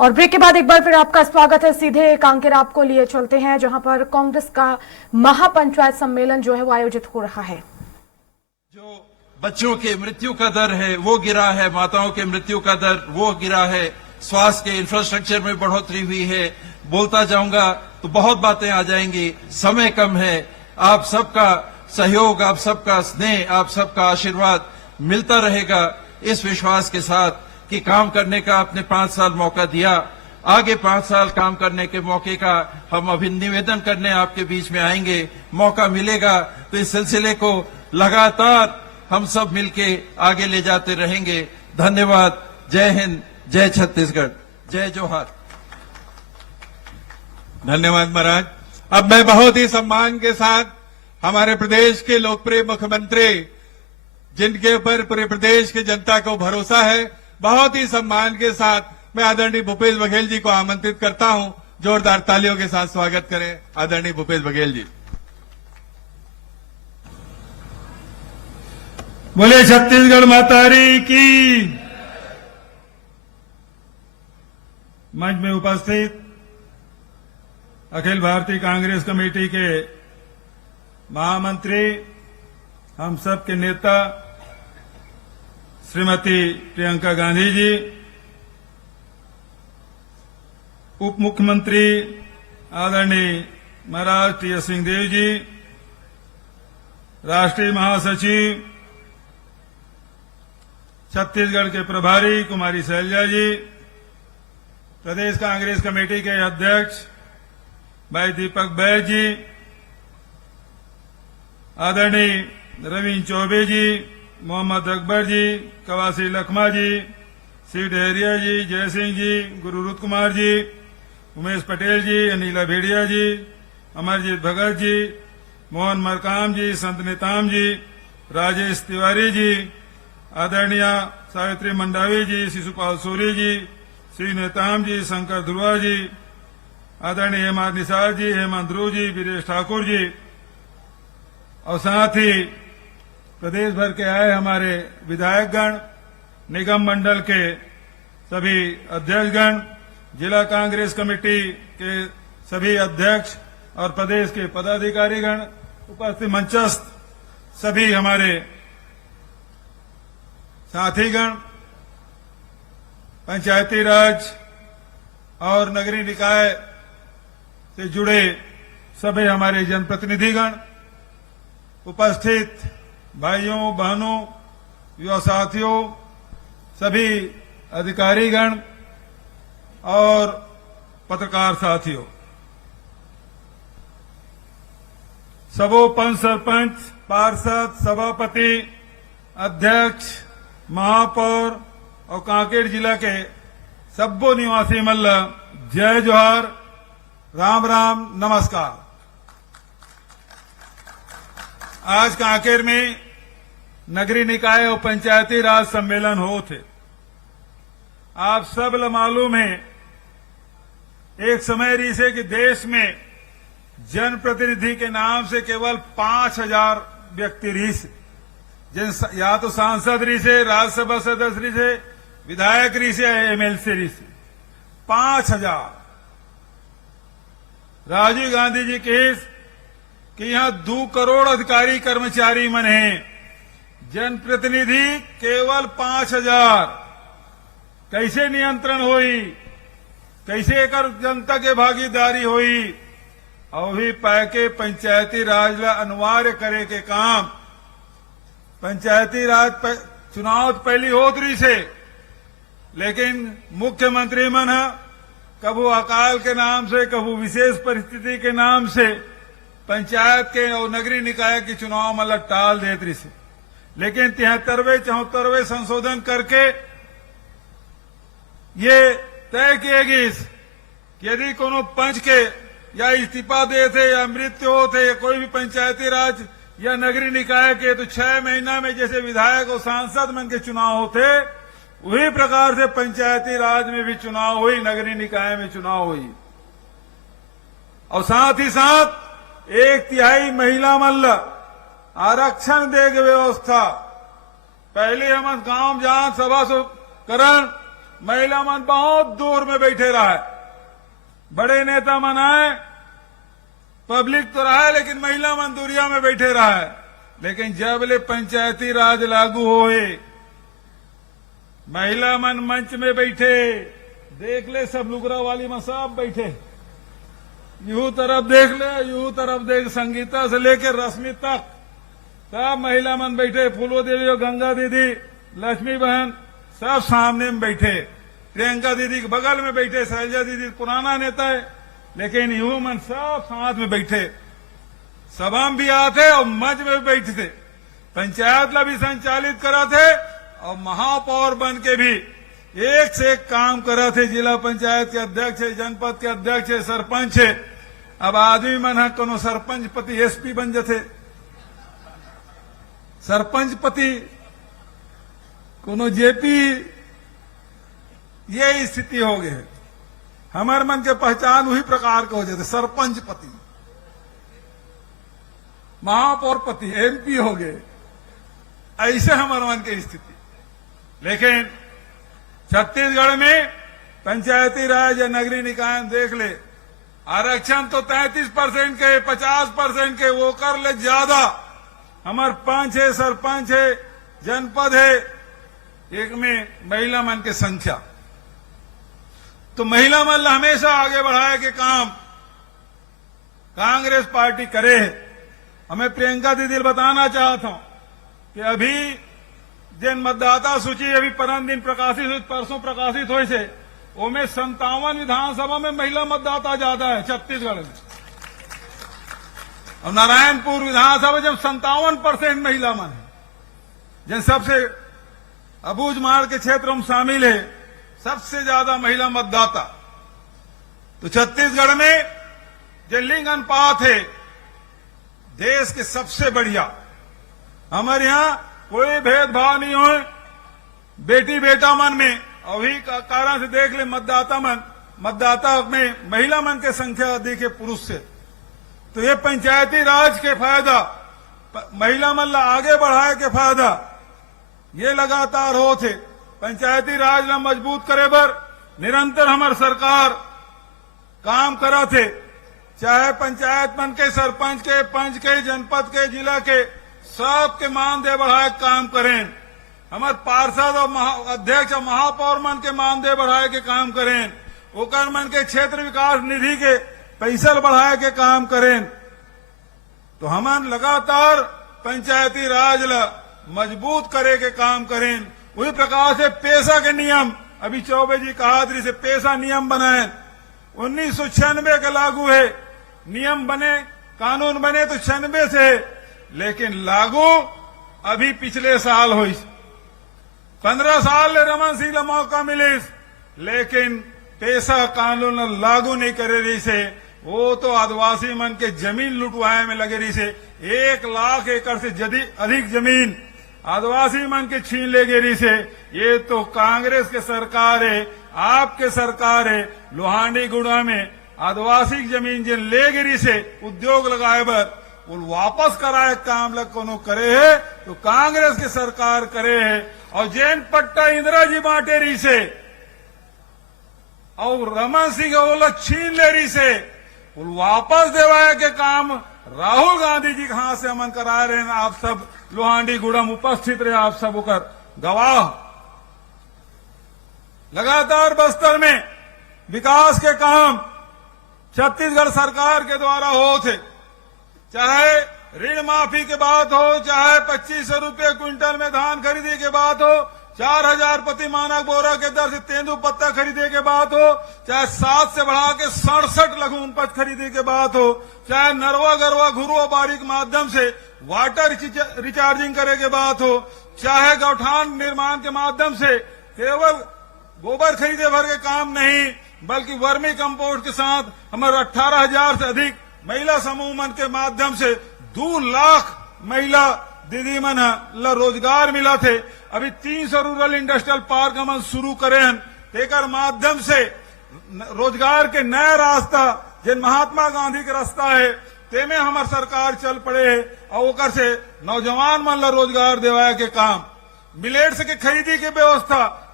और ब्रेक के बाद एक बार फिर आपका स्वागत है। सीधे कांकेर आपको लिए चलते हैं, जहां पर कांग्रेस का महापंचायत सम्मेलन जो है वो आयोजित हो रहा है। जो बच्चों के मृत्यु का दर है वो गिरा है, माताओं के मृत्यु का दर वो गिरा है, स्वास्थ्य के इंफ्रास्ट्रक्चर में बढ़ोतरी हुई है। बोलता जाऊंगा तो बहुत बातें आ जाएंगी, समय कम है। आप सबका सहयोग, आप सबका स्नेह, आप सबका आशीर्वाद मिलता रहेगा, इस विश्वास के साथ कि काम करने का आपने 5 साल मौका दिया, आगे 5 साल काम करने के मौके का हम अभी निवेदन करने आपके बीच में आएंगे। मौका मिलेगा तो इस सिलसिले को लगातार हम सब मिलके आगे ले जाते रहेंगे। धन्यवाद। जय हिंद, जय छत्तीसगढ़, जय जोहार। धन्यवाद महाराज। अब मैं बहुत ही सम्मान के साथ हमारे प्रदेश के लोकप्रिय मुख्यमंत्री, जिनके ऊपर पूरे प्रदेश की जनता को भरोसा है, बहुत ही सम्मान के साथ मैं आदरणीय भूपेश बघेल जी को आमंत्रित करता हूं। जोरदार तालियों के साथ स्वागत करें आदरणीय भूपेश बघेल जी। बोले छत्तीसगढ़ मातारी की। मंच में उपस्थित अखिल भारतीय कांग्रेस कमेटी के महामंत्री, हम सब के नेता श्रीमती प्रियंका गांधी जी, उप मुख्यमंत्री आदरणीय महाराज टी.एस. सिंहदेव जी, राष्ट्रीय महासचिव छत्तीसगढ़ के प्रभारी कुमारी शैलजा जी, प्रदेश कांग्रेस कमेटी के अध्यक्ष भाई दीपक बैज जी, आदरणीय रवीन चौबे जी, मोहम्मद अकबर जी, कवासी लखमा जी, सी डहरिया जी, जय सिंह जी, गुरुरुत कुमार जी, उमेश पटेल जी, अनिला भेड़िया जी, अमरजीत भगत जी, मोहन मरकाम जी, संत नेताम जी, राजेश तिवारी जी, आदरणीय सावित्री मंडावी जी, शिशुपाल सूरी जी, श्री नेताम जी, शंकर ध्रुवा जी, आदरणीय हेमंत निसार जी, हेमंत ध्रुव जी, वीरेश ठाकुर जी, और साथ ही प्रदेश भर के आए हमारे विधायकगण, निगम मंडल के सभी अध्यक्षगण, जिला कांग्रेस कमेटी के सभी अध्यक्ष और प्रदेश के पदाधिकारीगण, उपस्थित मंचस्थ सभी हमारे साथीगण, पंचायती राज और नगरीय निकाय से जुड़े सभी हमारे जनप्रतिनिधिगण, उपस्थित भाइयों बहनों, युवा साथियों, सभी अधिकारीगण और पत्रकार साथियों, सबों पंच सरपंच, पार्षद, सभापति, अध्यक्ष, महापौर और कांकेर जिला के सब्बो निवासी मल्ल, जय जोहार, राम राम, नमस्कार। आज कांकेर में नगरीय निकाय और पंचायती राज सम्मेलन हो थे। आप सब मालूम है, एक समय रही से कि देश में जनप्रतिनिधि के नाम से केवल 5000 व्यक्ति रही से, या तो सांसद रही से, राज्यसभा सदस्य रही से, विधायक रही से, एमएलसी रही से, 5000। राजीव गांधी जी केस कि यहां 2 करोड़ अधिकारी कर्मचारी मन हैं, जनप्रतिनिधि केवल 5000। कैसे नियंत्रण होई, कैसे कर जनता के भागीदारी होई, और भी पैके पंचायती राज ला अनिवार्य करे के काम। पंचायती राज चुनाव पहली होत रही से, लेकिन मुख्यमंत्री मन कबू अकाल के नाम से, कबू विशेष परिस्थिति के नाम से पंचायत के और नगरीय निकाय के चुनाव मतलब टाल देत रही से। लेकिन 73वें 74वें संशोधन करके ये तय किए गई कि यदि कोनो पंच के या इस्तीफा देते या मृत्यु होते या कोई भी पंचायती राज या नगरीय निकाय के, तो 6 महीना में जैसे विधायक और सांसद मन के चुनाव होते, वही प्रकार से पंचायती राज में भी चुनाव हुई, नगरीय निकाय में चुनाव हुई। और साथ ही साथ 1/3 महिला मल्ल आरक्षण देग व्यवस्था। पहले हम गांव जान सभा करण महिला मन बहुत दूर में बैठे रहा है। बड़े नेता मन आए, पब्लिक तो रहा है, लेकिन महिला मन दूरिया में बैठे रहा है। लेकिन जब ले पंचायती राज लागू होए, महिला मन मंच में बैठे, देख ले सब लुगरा वाली में सब बैठे, यूं तरफ देख ले, यूं तरफ देख, संगीता से लेकर रश्मि तक सब महिला मन बैठे, फूलो देवी और गंगा दीदी, लक्ष्मी बहन सब सामने में बैठे, प्रियंका दीदी के बगल में बैठे, शैलजा दीदी पुराना नेता है, लेकिन यूं मन सब साथ में बैठे, सभा में भी आते और मंच में भी बैठे थे, पंचायत ला भी संचालित करा थे और महापौर बन के भी एक से एक काम करा थे। जिला पंचायत के अध्यक्ष है, जनपद के अध्यक्ष है, सरपंच है। अब आदमी मन है कोनो सरपंच पति एसपी बन जाते, सरपंच पति कोनो जेपी, ये स्थिति हो गई है। हमारे मन के पहचान वही प्रकार के हो जाते, सरपंच पति, महापौर पति, एमपी हो गए, ऐसे हमारे मन की स्थिति। लेकिन छत्तीसगढ़ में पंचायती राज या नगरीय निकाय देख ले, आरक्षण तो 33% के, 50% के, वो कर ले ज्यादा। हमारे 5 है, सरपंच है, जनपद है, एक में महिला मन की संख्या, तो महिला मन हमेशा आगे बढ़ाए के काम कांग्रेस पार्टी करे है। हमें प्रियंका दीदी बताना चाहता हूं कि अभी जिन मतदाता सूची अभी परम दिन प्रकाशित हुई, परसों प्रकाशित हुई से, उनमें 57 विधानसभा में महिला मतदाता ज्यादा है छत्तीसगढ़ में। और नारायणपुर विधानसभा जब 57% महिला मन है, जिन सबसे अबूझ मार्ग के क्षेत्र में शामिल है, सबसे ज्यादा महिला मतदाता। तो छत्तीसगढ़ में जो लिंग अनुपात है देश के सबसे बढ़िया। हमारे यहां कोई भेदभाव नहीं हो बेटी बेटा मन में, अभी कारण से देख ले मतदाता में महिला मन के संख्या अधिक है पुरुष से। तो ये पंचायती राज के फायदा, महिला मन ला आगे बढ़ाए के फायदा ये लगातार हो थे। पंचायती राज ला मजबूत करे बर निरंतर हमार सरकार काम करा थे, चाहे पंचायत मन के, सरपंच के, पंच के, जनपद के, जिला के, सबके मानदेय बढ़ाए काम करें। हमारे पार्षद और अध्यक्ष और महापौर मन के मानदेय बढ़ाए के काम करें। ओकर मन के क्षेत्र विकास निधि के पैसा बढ़ाए के काम करें। तो हम लगातार पंचायती राज ला मजबूत करे के काम करें। उसी प्रकार से पेशा के नियम, अभी चौबे जी कहा से पेशा नियम बनाए, 1996 के लागू है। नियम बने, कानून बने तो 96 से, लेकिन लागू अभी पिछले साल हुई। 15 साल ले रमन सिंह ला मौका मिले, लेकिन पेशा कानून लागू नहीं करे रही से। वो तो आदिवासी मन के जमीन लुटवाए में लगे रही से। 1 लाख एकड़ से अधिक जमीन आदिवासी मन के छीन ले गई से। ये तो कांग्रेस के सरकार है, आपके सरकार है। लोहांडी गुड़ा में आदिवासी जमीन जिन ले गिरी से उद्योग लगाए बर वो वापस कराए काम लग कोनो करे है, तो कांग्रेस की सरकार करे है। और जैन पट्टा इंदिरा जी बांटे रही से और रमन सिंह वो छीन ले रही से, वो वापस देवाए के काम राहुल गांधी जी कहां से अमन करा रहे हैं। आप सब लोहांडी गुड़म उपस्थित रहे, आप सब होकर गवाह। लगातार बस्तर में विकास के काम छत्तीसगढ़ सरकार के द्वारा हो थे, चाहे ऋण माफी के बात हो, चाहे 2500 रुपये क्विंटल में धान खरीदी के बात हो, 4000 प्रति मानक बोरा के दर से तेंदू पत्ता खरीदे के बात हो, चाहे 7 से बढ़ा के 67 लघु उपज खरीदे के बात हो, चाहे नरवा गरवा घुरुआ बाड़ी के माध्यम से वाटर रिचार्जिंग करे के बात हो, चाहे गौठान निर्माण के माध्यम से केवल गोबर खरीदे भर के काम नहीं, बल्कि वर्मी कंपोस्ट के साथ हमारे 18,000 से अधिक महिला समूह मन के माध्यम से 2 लाख महिला दीदी मन ला रोजगार मिला थे। अभी 300 रूरल इंडस्ट्रियल पार्क हम शुरू करे हैं, तेकर माध्यम से रोजगार के नया रास्ता जिन महात्मा गांधी के रास्ता है तेमे हमार सरकार चल पड़े है। और ओकर से नौजवान मन ला रोजगार देवाए के काम, मिलेट्स के खरीदी के व्यवस्था,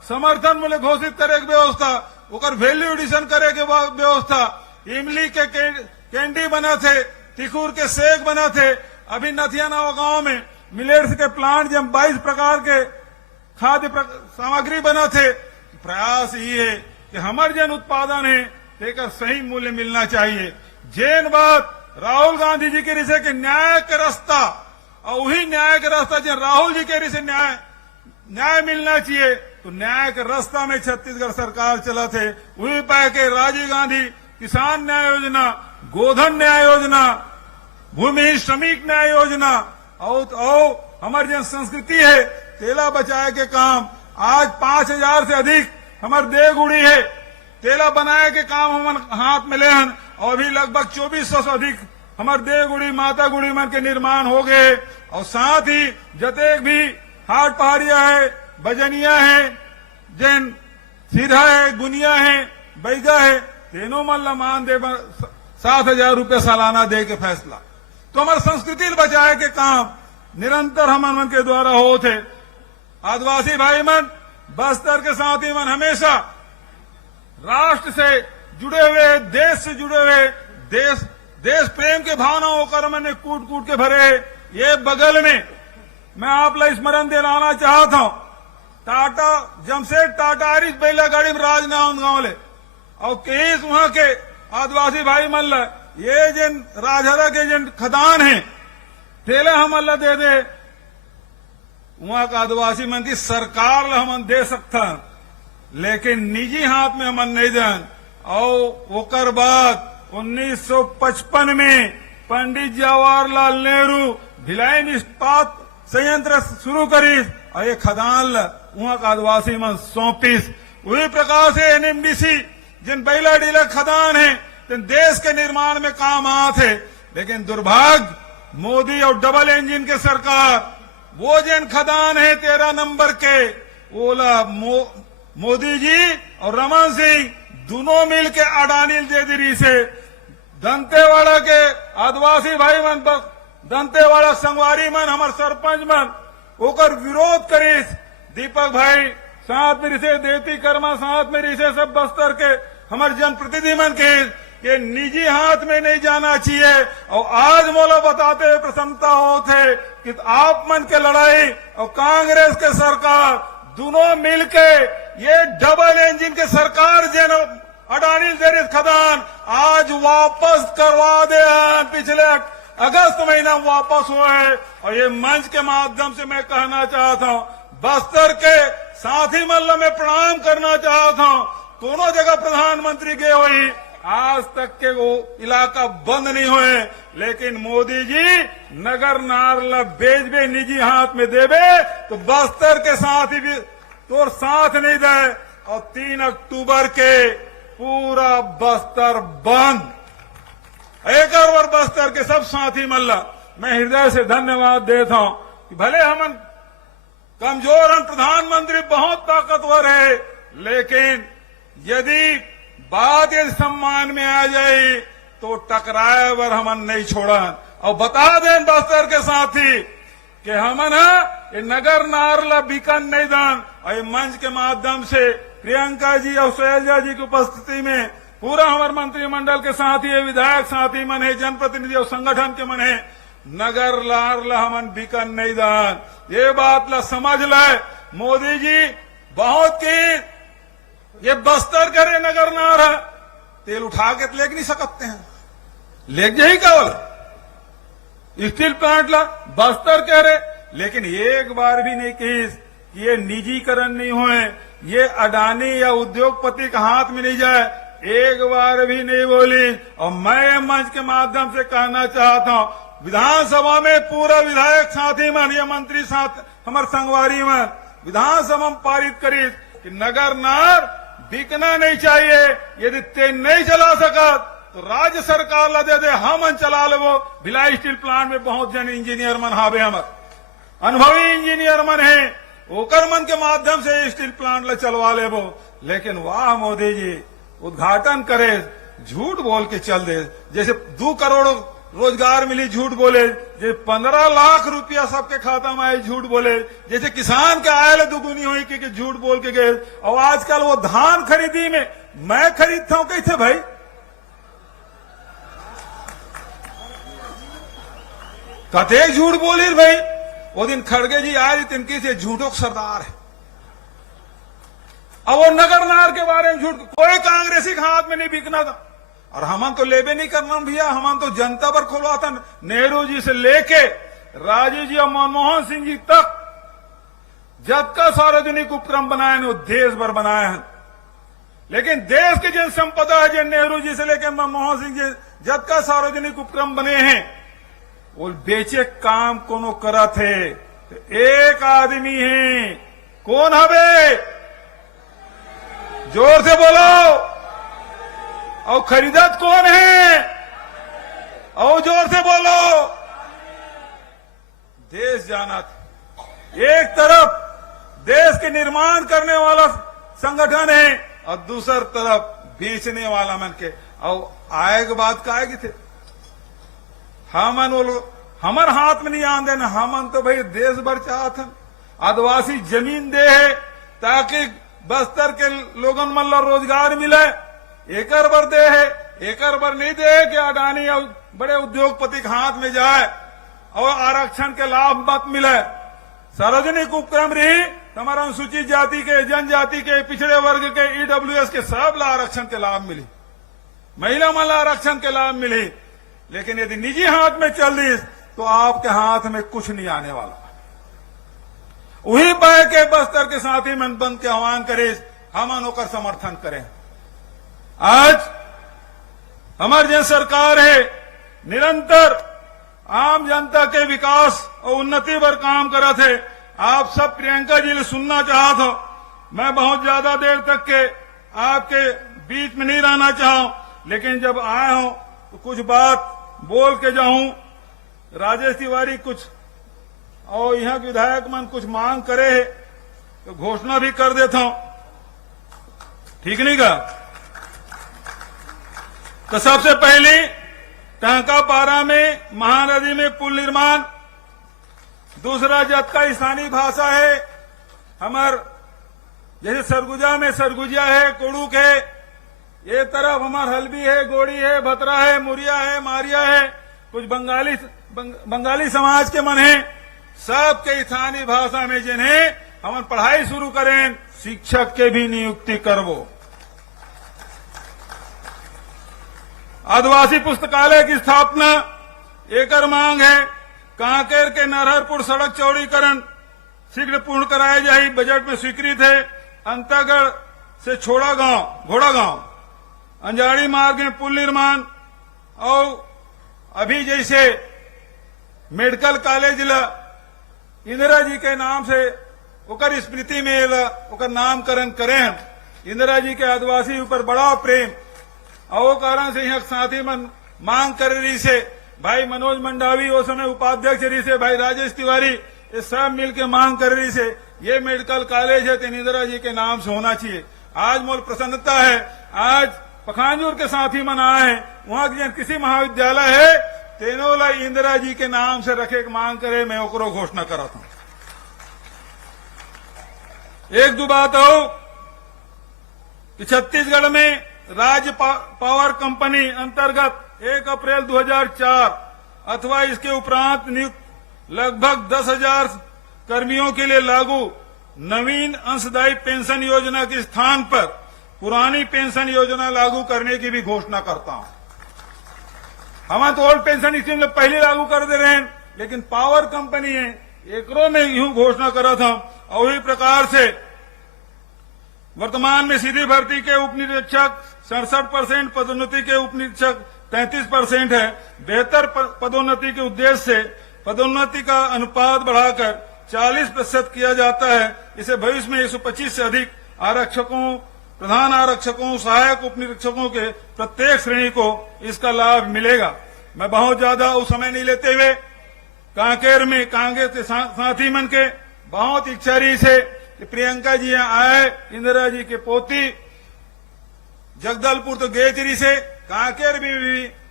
समर्थन मूल्य घोषित करे के व्यवस्था, ओकर वैल्यू एडिशन करे के व्यवस्था, इमली के कैंडी बना थे, तिखुर के सेक बना थे, अभी नथिया नाव गांव में मिलेट्स के प्लांट जब 22 प्रकार के खाद्य सामग्री बना थे। प्रयास ये है कि हमारे जन उत्पादन है लेकर सही मूल्य मिलना चाहिए। जैन बात राहुल गांधी जी के रिसे के न्याय के रास्ता, और वही न्याय के रास्ता जो राहुल जी के रिसे न्याय मिलना चाहिए, तो न्याय के रास्ता में छत्तीसगढ़ सरकार चला थे। वही पाए के राजीव गांधी किसान न्याय योजना, गोधन न्याय योजना, भूमि श्रमिक न्याय योजना, और हमारी जन संस्कृति है तेला बचाए के काम, आज 5000 से अधिक हमारे देवगुड़ी है तेला बनाए के काम हम हाथ में ले हन, और अभी लगभग 2400 से अधिक हमारे देवगुड़ी माता गुड़ी मन के निर्माण हो गए। और साथ ही जतेक भी हाट पहाड़िया है, बजनिया है, जैन सीधा है, गुनिया है, बैगा है, तीनों मन ला मान दे 7000 रुपये सालाना दे के फैसला। तो हमारे संस्कृति बचाए के काम निरंतर हम मन के द्वारा हो थे। आदिवासी भाई मन, बस्तर के साथी मन हमेशा राष्ट्र से जुड़े हुए, देश से जुड़े हुए, देश प्रेम के भावनाओं कर मैंने कूट कूट के भरे। ये बगल में मैं आप ला स्मरण दिलाना चाहता हूं, टाटा जमशेद टाटा आरिस बैला गाड़ी में राजनांद गांव ले, और केस वहां के आदिवासी भाई मन ला ये जिन राजहरा के जिन खदान है तेला हम अल्लाह दे दे, वहां का आदिवासी मन की सरकार ला हम दे सकता, लेकिन निजी हाथ में हम नहीं दें। और ओकर बाद 1955 में पंडित जवाहरलाल नेहरू भिलाई इस्पात संयंत्र शुरू करी, और ये खदान ला वहां का आदिवासी मन सौंपीस। वही प्रकार से एनएमडीसी जिन बैला डीला खदान है जिन देश के निर्माण में काम आते, लेकिन दुर्भाग्य मोदी और डबल इंजन के सरकार वो जिन खदान है 13 नंबर के, ओला मोदी जी और रमन सिंह दोनों मिलके अडानी जेदरी से दंतेवाड़ा के आदिवासी भाई मन, दंतेवाड़ा संगवारी मन, हमारे सरपंच मन ओकर विरोध करीस। दीपक भाई साथ में रिसे, देवती कर्मा साथ में रिसे, सब बस्तर के हमारे जनप्रतिनिधि मन के ये निजी हाथ में नहीं जाना चाहिए। और आज मोला बताते हुए प्रसन्नता होते कि आप मन के लड़ाई और कांग्रेस के सरकार दोनों मिलके ये डबल इंजन के सरकार जन अडानी जेरिस खदान आज वापस करवा दे। पिछले अगस्त महीना वापस हुए। और ये मंच के माध्यम से मैं कहना चाहता हूं, बस्तर के साथी मल्ल में प्रणाम करना चाहता हूं। दोनों जगह प्रधानमंत्री गए हुई, आज तक के वो इलाका बंद नहीं हुए, लेकिन मोदी जी नगर नारला बेच बे निजी हाथ में देवे तो बस्तर के साथ ही भी तो साथ नहीं दे। और 3 अक्टूबर के पूरा बस्तर बंद। एक और बस्तर के सब साथी मल्ला मैं हृदय से धन्यवाद देता हूं कि भले हम कमजोर हैं, प्रधानमंत्री बहुत ताकतवर है, लेकिन यदि बात यदि सम्मान में आ जाए तो टकराए वर हमन नहीं छोड़ा। और बता दें बस्तर के साथी कि हमन ये नगर नारला बीकन नहीं दान। और ये मंच के माध्यम से प्रियंका जी और शैलजा जी की उपस्थिति में पूरा हमारे मंत्रिमंडल के साथी है, विधायक साथी मन है, जनप्रतिनिधि और संगठन के मन है, नगर नारला हमन बीकन नहीं दान। ये बात ला समझ ले। मोदी जी बहुत की ये बस्तर करे नगर नार है, तेल उठा के तो ले नहीं सकते हैं, ले जाही केवल स्टील प्लांट ला बस्तर कह रहे, लेकिन एक बार भी नहीं कही कि ये निजीकरण नहीं हुए, ये अडानी या उद्योगपति के हाथ में नहीं जाए, एक बार भी नहीं बोली। और मैं मंच के माध्यम से कहना चाहता हूं, विधानसभा में पूरा विधायक साथी मन या मंत्री साथ हमारे संगवारी मन विधानसभा में पारित करी कि नगर नार बिकना नहीं चाहिए। यदि ते नहीं चला सका तो राज्य सरकार ला दे दे, हम चला ले। वो भिलाई स्टील प्लांट में बहुत जन इंजीनियर मन हावे, हमारे अनुभवी इंजीनियर मन है, ओकर मन के माध्यम से स्टील प्लांट ला चलवा ले वो। लेकिन वाह मोदी जी उद्घाटन करे, झूठ बोल के चल दे, जैसे 2 करोड़ रोजगार मिली झूठ बोले, जे 15 लाख रुपया सबके खाता में आए झूठ बोले, जैसे किसान के आयल दुगुनी हुई कि झूठ बोल के गए। और आजकल वो धान खरीदी में मैं खरीदता हूं कैसे भाई? कते झूठ बोली भाई। वो दिन खड़गे जी आए तिनकी से झूठों सरदार है। अब वो नगर नार के बारे में झूठ, कोई कांग्रेसी के हाथ में नहीं बिकना था। और हम तो लेबे नहीं करना भैया, हम तो जनता पर खोला था। नेहरू जी से लेके राजीव जी और मनमोहन सिंह जी तक जब का सार्वजनिक उपक्रम बनाए वो देश भर बनाए हैं। लेकिन देश की जिन संपदा है, जिन नेहरू जी से लेकर मनमोहन सिंह जी जब का सार्वजनिक उपक्रम बने हैं, वो बेचे काम कोनो करा थे। तो एक आदमी है, कौन हवे? जोर से बोलो। और खरीदत कौन है? और जोर से बोलो। देश जाना था। एक तरफ देश के निर्माण करने वाला संगठन है और दूसर तरफ बेचने वाला मन के। और आएगी बात का आएगी थे, हमन वो हमार हाथ में नहीं आन देना। हमन तो भाई देश भर चाहत हन, आदिवासी जमीन दे है ताकि बस्तर के लोगन मन ला रोजगार मिले। एकर बर दे है, एकर बर नहीं दे कि अडानी और बड़े उद्योगपति के हाथ में जाए और आरक्षण के लाभ मत मिले। सार्वजनिक उपक्रम रही हमारा अनुसूचित जाति के, जनजाति के, पिछड़े वर्ग के, ईडब्ल्यूएस के सब ला आरक्षण के लाभ मिली, महिला मन ला आरक्षण के लाभ मिली। लेकिन यदि निजी हाथ में चल दी तो आपके हाथ में कुछ नहीं आने वाला। वही पाए के बस्तर के साथी मन बंद के आह्वान करे, हम होकर समर्थन करें। आज हमारी जो सरकार है निरंतर आम जनता के विकास और उन्नति पर काम करा थे। आप सब प्रियंका जी ने सुनना चाहत हो, मैं बहुत ज्यादा देर तक के आपके बीच में नहीं रहना चाहूं, लेकिन जब आए हो तो कुछ बात बोल के जाऊं। राजेश तिवारी कुछ और यहाँ के विधायक मन कुछ मांग करे है तो घोषणा भी कर देता हूं, ठीक नहीं का? तो सबसे पहले टांका पारा में महानदी में पुल निर्माण। दूसरा जत का स्थानीय भाषा है हमार, जैसे सरगुजा में सरगुजिया है, कोड़ूक है, ये तरफ हमार हल्बी है, गोड़ी है, भतरा है, मुरिया है, मारिया है। कुछ बंगाली समाज के मन है, सबके स्थानीय भाषा में जिन्हें हम पढ़ाई शुरू करें, शिक्षक के भी नियुक्ति करवो। आदिवासी पुस्तकालय की स्थापना एकर मांग है। कांकेर के नरहरपुर सड़क चौड़ीकरण शीघ्र पूर्ण कराया जाए, बजट में स्वीकृत है। अंतागढ़ से छोड़ा गांव, घोड़ा गांव, अंजाड़ी मार्ग में पुल निर्माण। और अभी जैसे मेडिकल कॉलेज इंदिरा जी के नाम से ओकर स्मृति में ओकर नामकरण करें। इंदिरा जी के आदिवासी ऊपर बड़ा प्रेम और वो कारण से यहाँ साथी मन मांग कर रही से, भाई मनोज मंडावी उस समय उपाध्यक्ष रही से, भाई राजेश तिवारी, ये सब मिलकर मांग कर रही से ये मेडिकल कॉलेज है तो इंदिरा जी के नाम से होना चाहिए। आज मोल प्रसन्नता है, आज पखांजूर के साथी मन आए हैं, वहां की किसी महाविद्यालय है तेनोला इंदिरा जी के नाम से रखे की मांग करे, मैं ओकरो घोषणा कराता हूं। एक दो बात हो कि छत्तीसगढ़ में राज्य पावर कंपनी अंतर्गत 1 अप्रैल 2004 अथवा इसके उपरांत नियुक्त लगभग 10,000 कर्मियों के लिए लागू नवीन अंशदायी पेंशन योजना के स्थान पर पुरानी पेंशन योजना लागू करने की भी घोषणा करता हूं। हम तो ओल्ड पेंशन स्कीम पहले लागू कर दे रहे हैं, लेकिन पावर कंपनी है एकरों में यूं घोषणा करा था। और इसी प्रकार से वर्तमान में सीधी भर्ती के उप निरीक्षक 67%, पदोन्नति के उप निरीक्षक 33% है। बेहतर पदोन्नति के उद्देश्य से पदोन्नति का अनुपात बढ़ाकर 40% किया जाता है। इसे भविष्य में 125 से अधिक आरक्षकों, प्रधान आरक्षकों, सहायक उप निरीक्षकों के प्रत्येक श्रेणी को इसका लाभ मिलेगा। मैं बहुत ज्यादा उस समय नहीं लेते हुए कांकेर में कांग्रेस के साथी मन के बहुत इच्छा रही से कि प्रियंका जी यहाँ आए, इंदिरा जी के पोती जगदलपुर तो गए चरी से कांकेर भी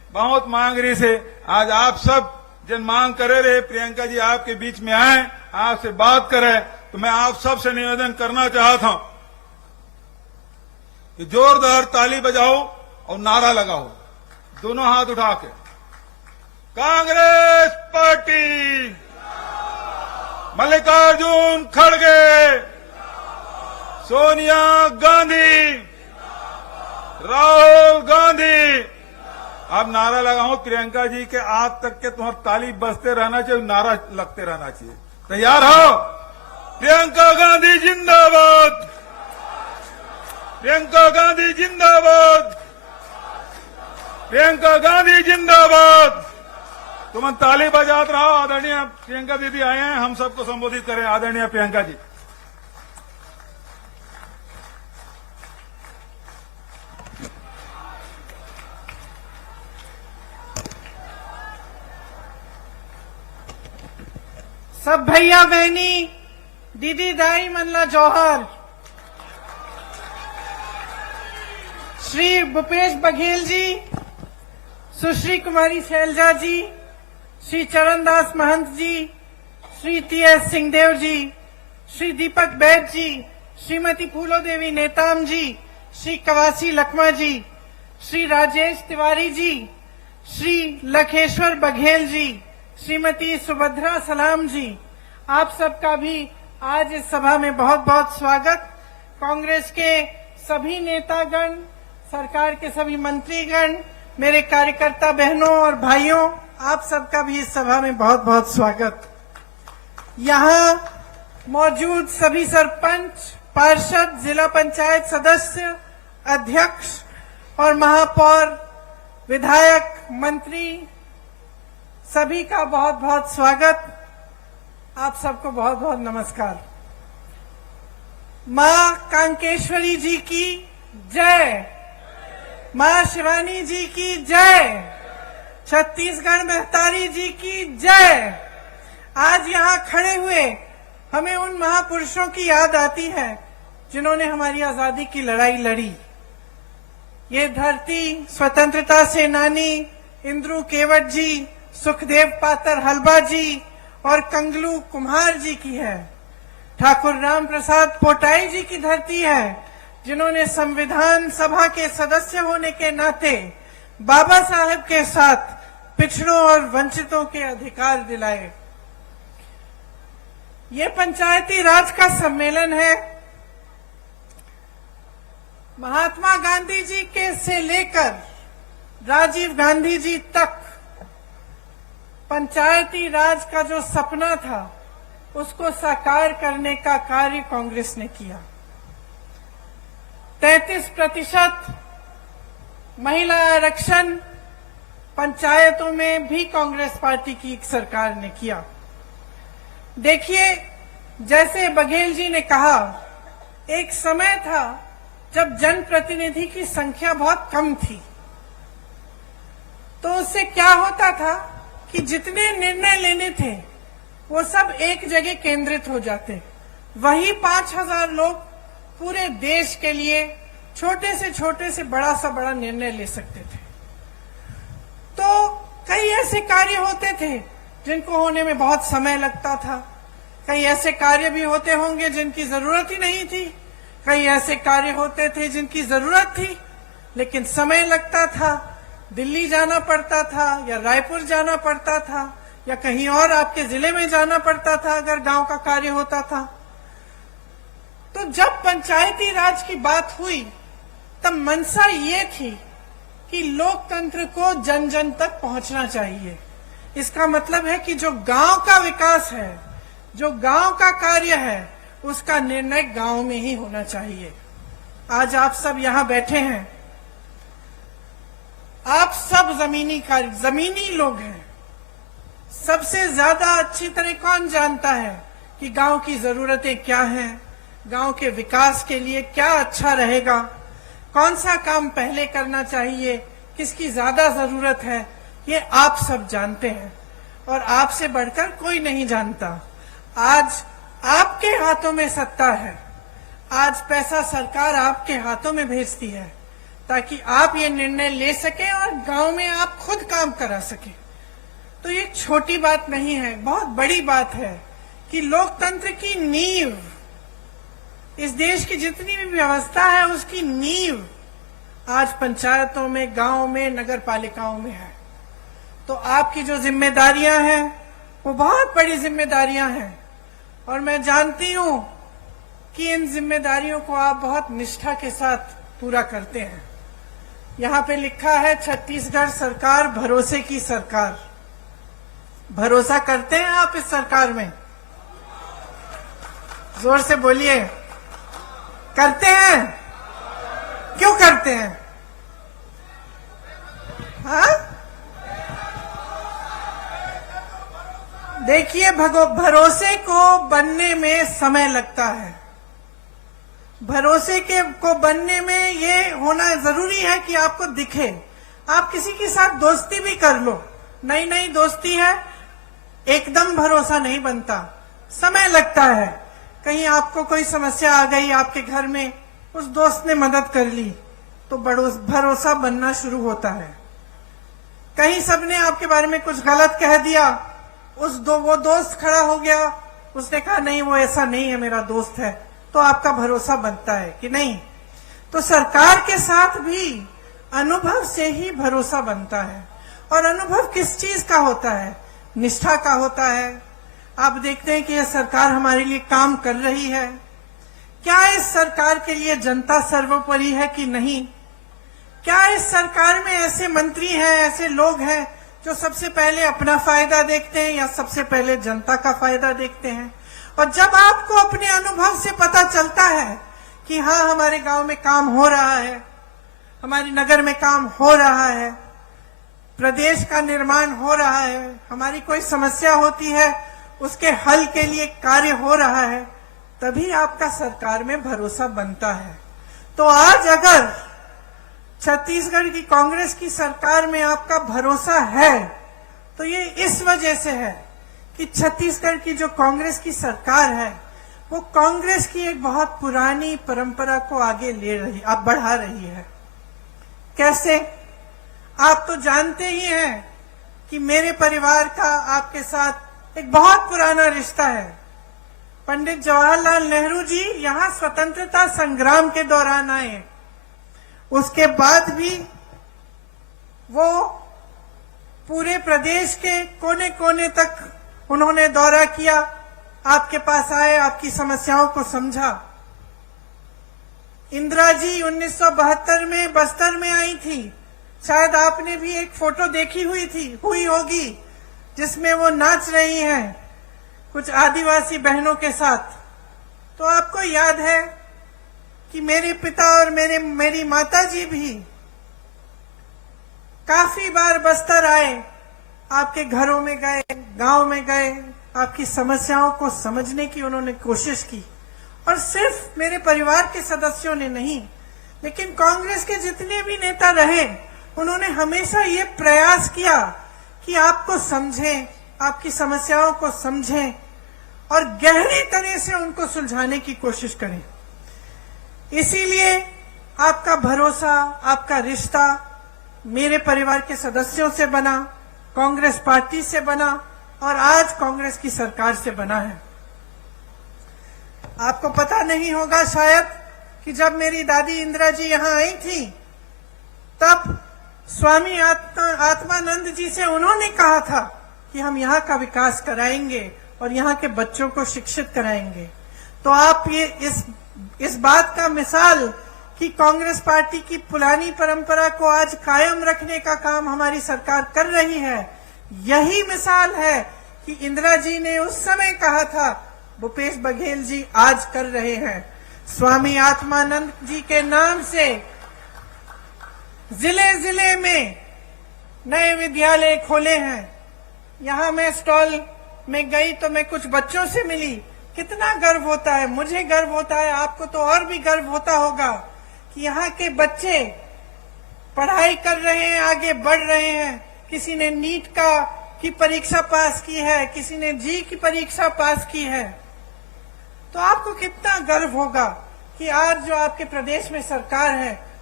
बहुत मांग रही से आज आप सब जन मांग करे रहे प्रियंका जी आपके बीच में आए, आपसे बात करें, तो मैं आप सब से निवेदन करना चाहता हूं कि जोरदार ताली बजाओ और नारा लगाओ, दोनों हाथ उठा के। कांग्रेस पार्टी, मल्लिकार्जुन खड़गे, सोनिया गांधी, राहुल गांधी। अब नारा लगाओ प्रियंका जी के आज तक के तुम्हारा ताली बजते रहना चाहिए, नारा लगते रहना चाहिए। तैयार हो? प्रियंका गांधी जिंदाबाद, प्रियंका गांधी जिंदाबाद, प्रियंका गांधी जिंदाबाद। तुम ताली बजाते रहो। आदरणीय प्रियंका दीदी आए हैं, हम सबको संबोधित करें। आदरणीय प्रियंका जी। सब भैया बहनी, दीदी दाई मल्ला जौहर, श्री भूपेश बघेल जी, सुश्री कुमारी शैलजा जी, श्री चरणदास महंत जी, श्री टी.एस. सिंहदेव जी, श्री दीपक बैद जी, श्रीमती फूलो देवी नेताम जी, श्री कवासी लखमा जी, श्री राजेश तिवारी जी, श्री लखेश्वर बघेल जी, श्रीमती सुभद्रा सलाम जी, आप सबका भी आज इस सभा में बहुत बहुत स्वागत। कांग्रेस के सभी नेतागण, सरकार के सभी मंत्रीगण, मेरे कार्यकर्ता बहनों और भाइयों, आप सबका भी इस सभा में बहुत बहुत स्वागत। यहाँ मौजूद सभी सरपंच, पार्षद, जिला पंचायत सदस्य, अध्यक्ष और महापौर, विधायक, मंत्री, सभी का बहुत बहुत स्वागत। आप सबको बहुत बहुत नमस्कार। मां कांकेश्वरी जी की जय, मां शिवानी जी की जय, छत्तीसगढ़ महतारी जी की जय। आज यहाँ खड़े हुए हमें उन महापुरुषों की याद आती है जिन्होंने हमारी आजादी की लड़ाई लड़ी। ये धरती स्वतंत्रता सेनानी इंद्रू केवट जी, सुखदेव पातर हलबा जी और कंगलू कुम्हार जी की है। ठाकुर राम प्रसाद पोटाई जी की धरती है, जिन्होंने संविधान सभा के सदस्य होने के नाते बाबा साहेब के साथ पिछड़ों और वंचितों के अधिकार दिलाए। ये पंचायती राज का सम्मेलन है। महात्मा गांधी जी के से लेकर राजीव गांधी जी तक पंचायती राज का जो सपना था उसको साकार करने का कार्य कांग्रेस ने किया। 33% महिला आरक्षण पंचायतों में भी कांग्रेस पार्टी की सरकार ने किया। देखिए, जैसे बघेल जी ने कहा, एक समय था जब जनप्रतिनिधि की संख्या बहुत कम थी, तो उससे क्या होता था कि जितने निर्णय लेने थे वो सब एक जगह केंद्रित हो जाते। वही 5000 लोग पूरे देश के लिए छोटे से बड़ा सा बड़ा निर्णय ले सकते थे। तो कई ऐसे कार्य होते थे जिनको होने में बहुत समय लगता था। कई ऐसे कार्य भी होते होंगे जिनकी जरूरत ही नहीं थी। कई ऐसे कार्य होते थे जिनकी जरूरत थी लेकिन समय लगता था। दिल्ली जाना पड़ता था या रायपुर जाना पड़ता था या कहीं और आपके जिले में जाना पड़ता था अगर गांव का कार्य होता था। तो जब पंचायती राज की बात हुई तब मंशा ये थी कि लोकतंत्र को जन जन तक पहुंचना चाहिए। इसका मतलब है कि जो गांव का विकास है, जो गांव का कार्य है, उसका निर्णय गांव में ही होना चाहिए। आज आप सब यहाँ बैठे हैं, आप सब जमीनी लोग हैं। सबसे ज्यादा अच्छी तरह कौन जानता है कि गांव की जरूरतें क्या हैं, गांव के विकास के लिए क्या अच्छा रहेगा, कौन सा काम पहले करना चाहिए, किसकी ज्यादा जरूरत है, ये आप सब जानते हैं और आपसे बढ़कर कोई नहीं जानता। आज आपके हाथों में सत्ता है, आज पैसा सरकार आपके हाथों में भेजती है। ताकि आप ये निर्णय ले सकें और गांव में आप खुद काम करा सकें। तो ये छोटी बात नहीं है, बहुत बड़ी बात है कि लोकतंत्र की नींव, इस देश की जितनी भी व्यवस्था है उसकी नींव आज पंचायतों में, गांव में, नगर पालिकाओं में है। तो आपकी जो जिम्मेदारियां हैं वो बहुत बड़ी जिम्मेदारियां हैं और मैं जानती हूं कि इन जिम्मेदारियों को आप बहुत निष्ठा के साथ पूरा करते हैं। यहाँ पे लिखा है छत्तीसगढ़ सरकार भरोसे की सरकार। भरोसा करते हैं आप इस सरकार में? जोर से बोलिए, करते हैं? क्यों करते हैं? हाँ, देखिए, भरोसे को बनने में समय लगता है। भरोसे को बनने में ये होना जरूरी है कि आपको दिखे। आप किसी के साथ दोस्ती भी कर लो, नई नई दोस्ती है, एकदम भरोसा नहीं बनता, समय लगता है। कहीं आपको कोई समस्या आ गई आपके घर में, उस दोस्त ने मदद कर ली तो भरोसा बनना शुरू होता है। कहीं सबने आपके बारे में कुछ गलत कह दिया, वो दोस्त खड़ा हो गया, उसने कहा नहीं वो ऐसा नहीं है, मेरा दोस्त है, तो आपका भरोसा बनता है कि नहीं? तो सरकार के साथ भी अनुभव से ही भरोसा बनता है। और अनुभव किस चीज का होता है? निष्ठा का होता है। आप देखते हैं कि यह सरकार हमारे लिए काम कर रही है। क्या इस सरकार के लिए जनता सर्वोपरि है कि नहीं? क्या इस सरकार में ऐसे मंत्री हैं, ऐसे लोग हैं जो सबसे पहले अपना फायदा देखते हैं या सबसे पहले जनता का फायदा देखते हैं? और जब आपको अपने अनुभव से पता चलता है कि हाँ हमारे गांव में काम हो रहा है, हमारे नगर में काम हो रहा है, प्रदेश का निर्माण हो रहा है, हमारी कोई समस्या होती है उसके हल के लिए कार्य हो रहा है, तभी आपका सरकार में भरोसा बनता है। तो आज अगर छत्तीसगढ़ की कांग्रेस की सरकार में आपका भरोसा है तो ये इस वजह से है कि छत्तीसगढ़ की जो कांग्रेस की सरकार है वो कांग्रेस की एक बहुत पुरानी परंपरा को आगे बढ़ा रही है। कैसे? आप तो जानते ही हैं कि मेरे परिवार का आपके साथ एक बहुत पुराना रिश्ता है। पंडित जवाहरलाल नेहरू जी यहाँ स्वतंत्रता संग्राम के दौरान आए, उसके बाद भी वो पूरे प्रदेश के कोने कोने तक उन्होंने दौरा किया, आपके पास आए, आपकी समस्याओं को समझा। इंदिरा जी 1972 में बस्तर में आई थी, शायद आपने भी एक फोटो देखी हुई होगी जिसमें वो नाच रही हैं कुछ आदिवासी बहनों के साथ। तो आपको याद है कि मेरे पिता और मेरी माता जी भी काफी बार बस्तर आए, आपके घरों में गए, गांव में गए, आपकी समस्याओं को समझने की उन्होंने कोशिश की। और सिर्फ मेरे परिवार के सदस्यों ने नहीं, लेकिन कांग्रेस के जितने भी नेता रहे उन्होंने हमेशा ये प्रयास किया कि आपको समझें, आपकी समस्याओं को समझें और गहरी तरह से उनको सुलझाने की कोशिश करें। इसीलिए आपका भरोसा, आपका रिश्ता मेरे परिवार के सदस्यों से बना, कांग्रेस पार्टी से बना और आज कांग्रेस की सरकार से बना है। आपको पता नहीं होगा शायद कि जब मेरी दादी इंदिरा जी यहाँ आई थी तब स्वामी आत्मानंद जी से उन्होंने कहा था कि हम यहाँ का विकास कराएंगे और यहाँ के बच्चों को शिक्षित कराएंगे। तो आप ये इस बात का मिसाल कि कांग्रेस पार्टी की पुरानी परंपरा को आज कायम रखने का काम हमारी सरकार कर रही है, यही मिसाल है कि इंदिरा जी ने उस समय कहा था, भूपेश बघेल जी आज कर रहे हैं। स्वामी आत्मानंद जी के नाम से जिले जिले में नए विद्यालय खोले हैं। यहाँ मैं स्टॉल में गई तो मैं कुछ बच्चों से मिली, कितना गर्व होता है, मुझे गर्व होता है, आपको तो और भी गर्व होता होगा कि यहाँ के बच्चे पढ़ाई कर रहे हैं, आगे बढ़ रहे हैं। किसी ने नीट की परीक्षा पास की है, किसी ने जी की परीक्षा पास की है। तो आपको कितना गर्व होगा कि आज जो आपके प्रदेश में सरकार है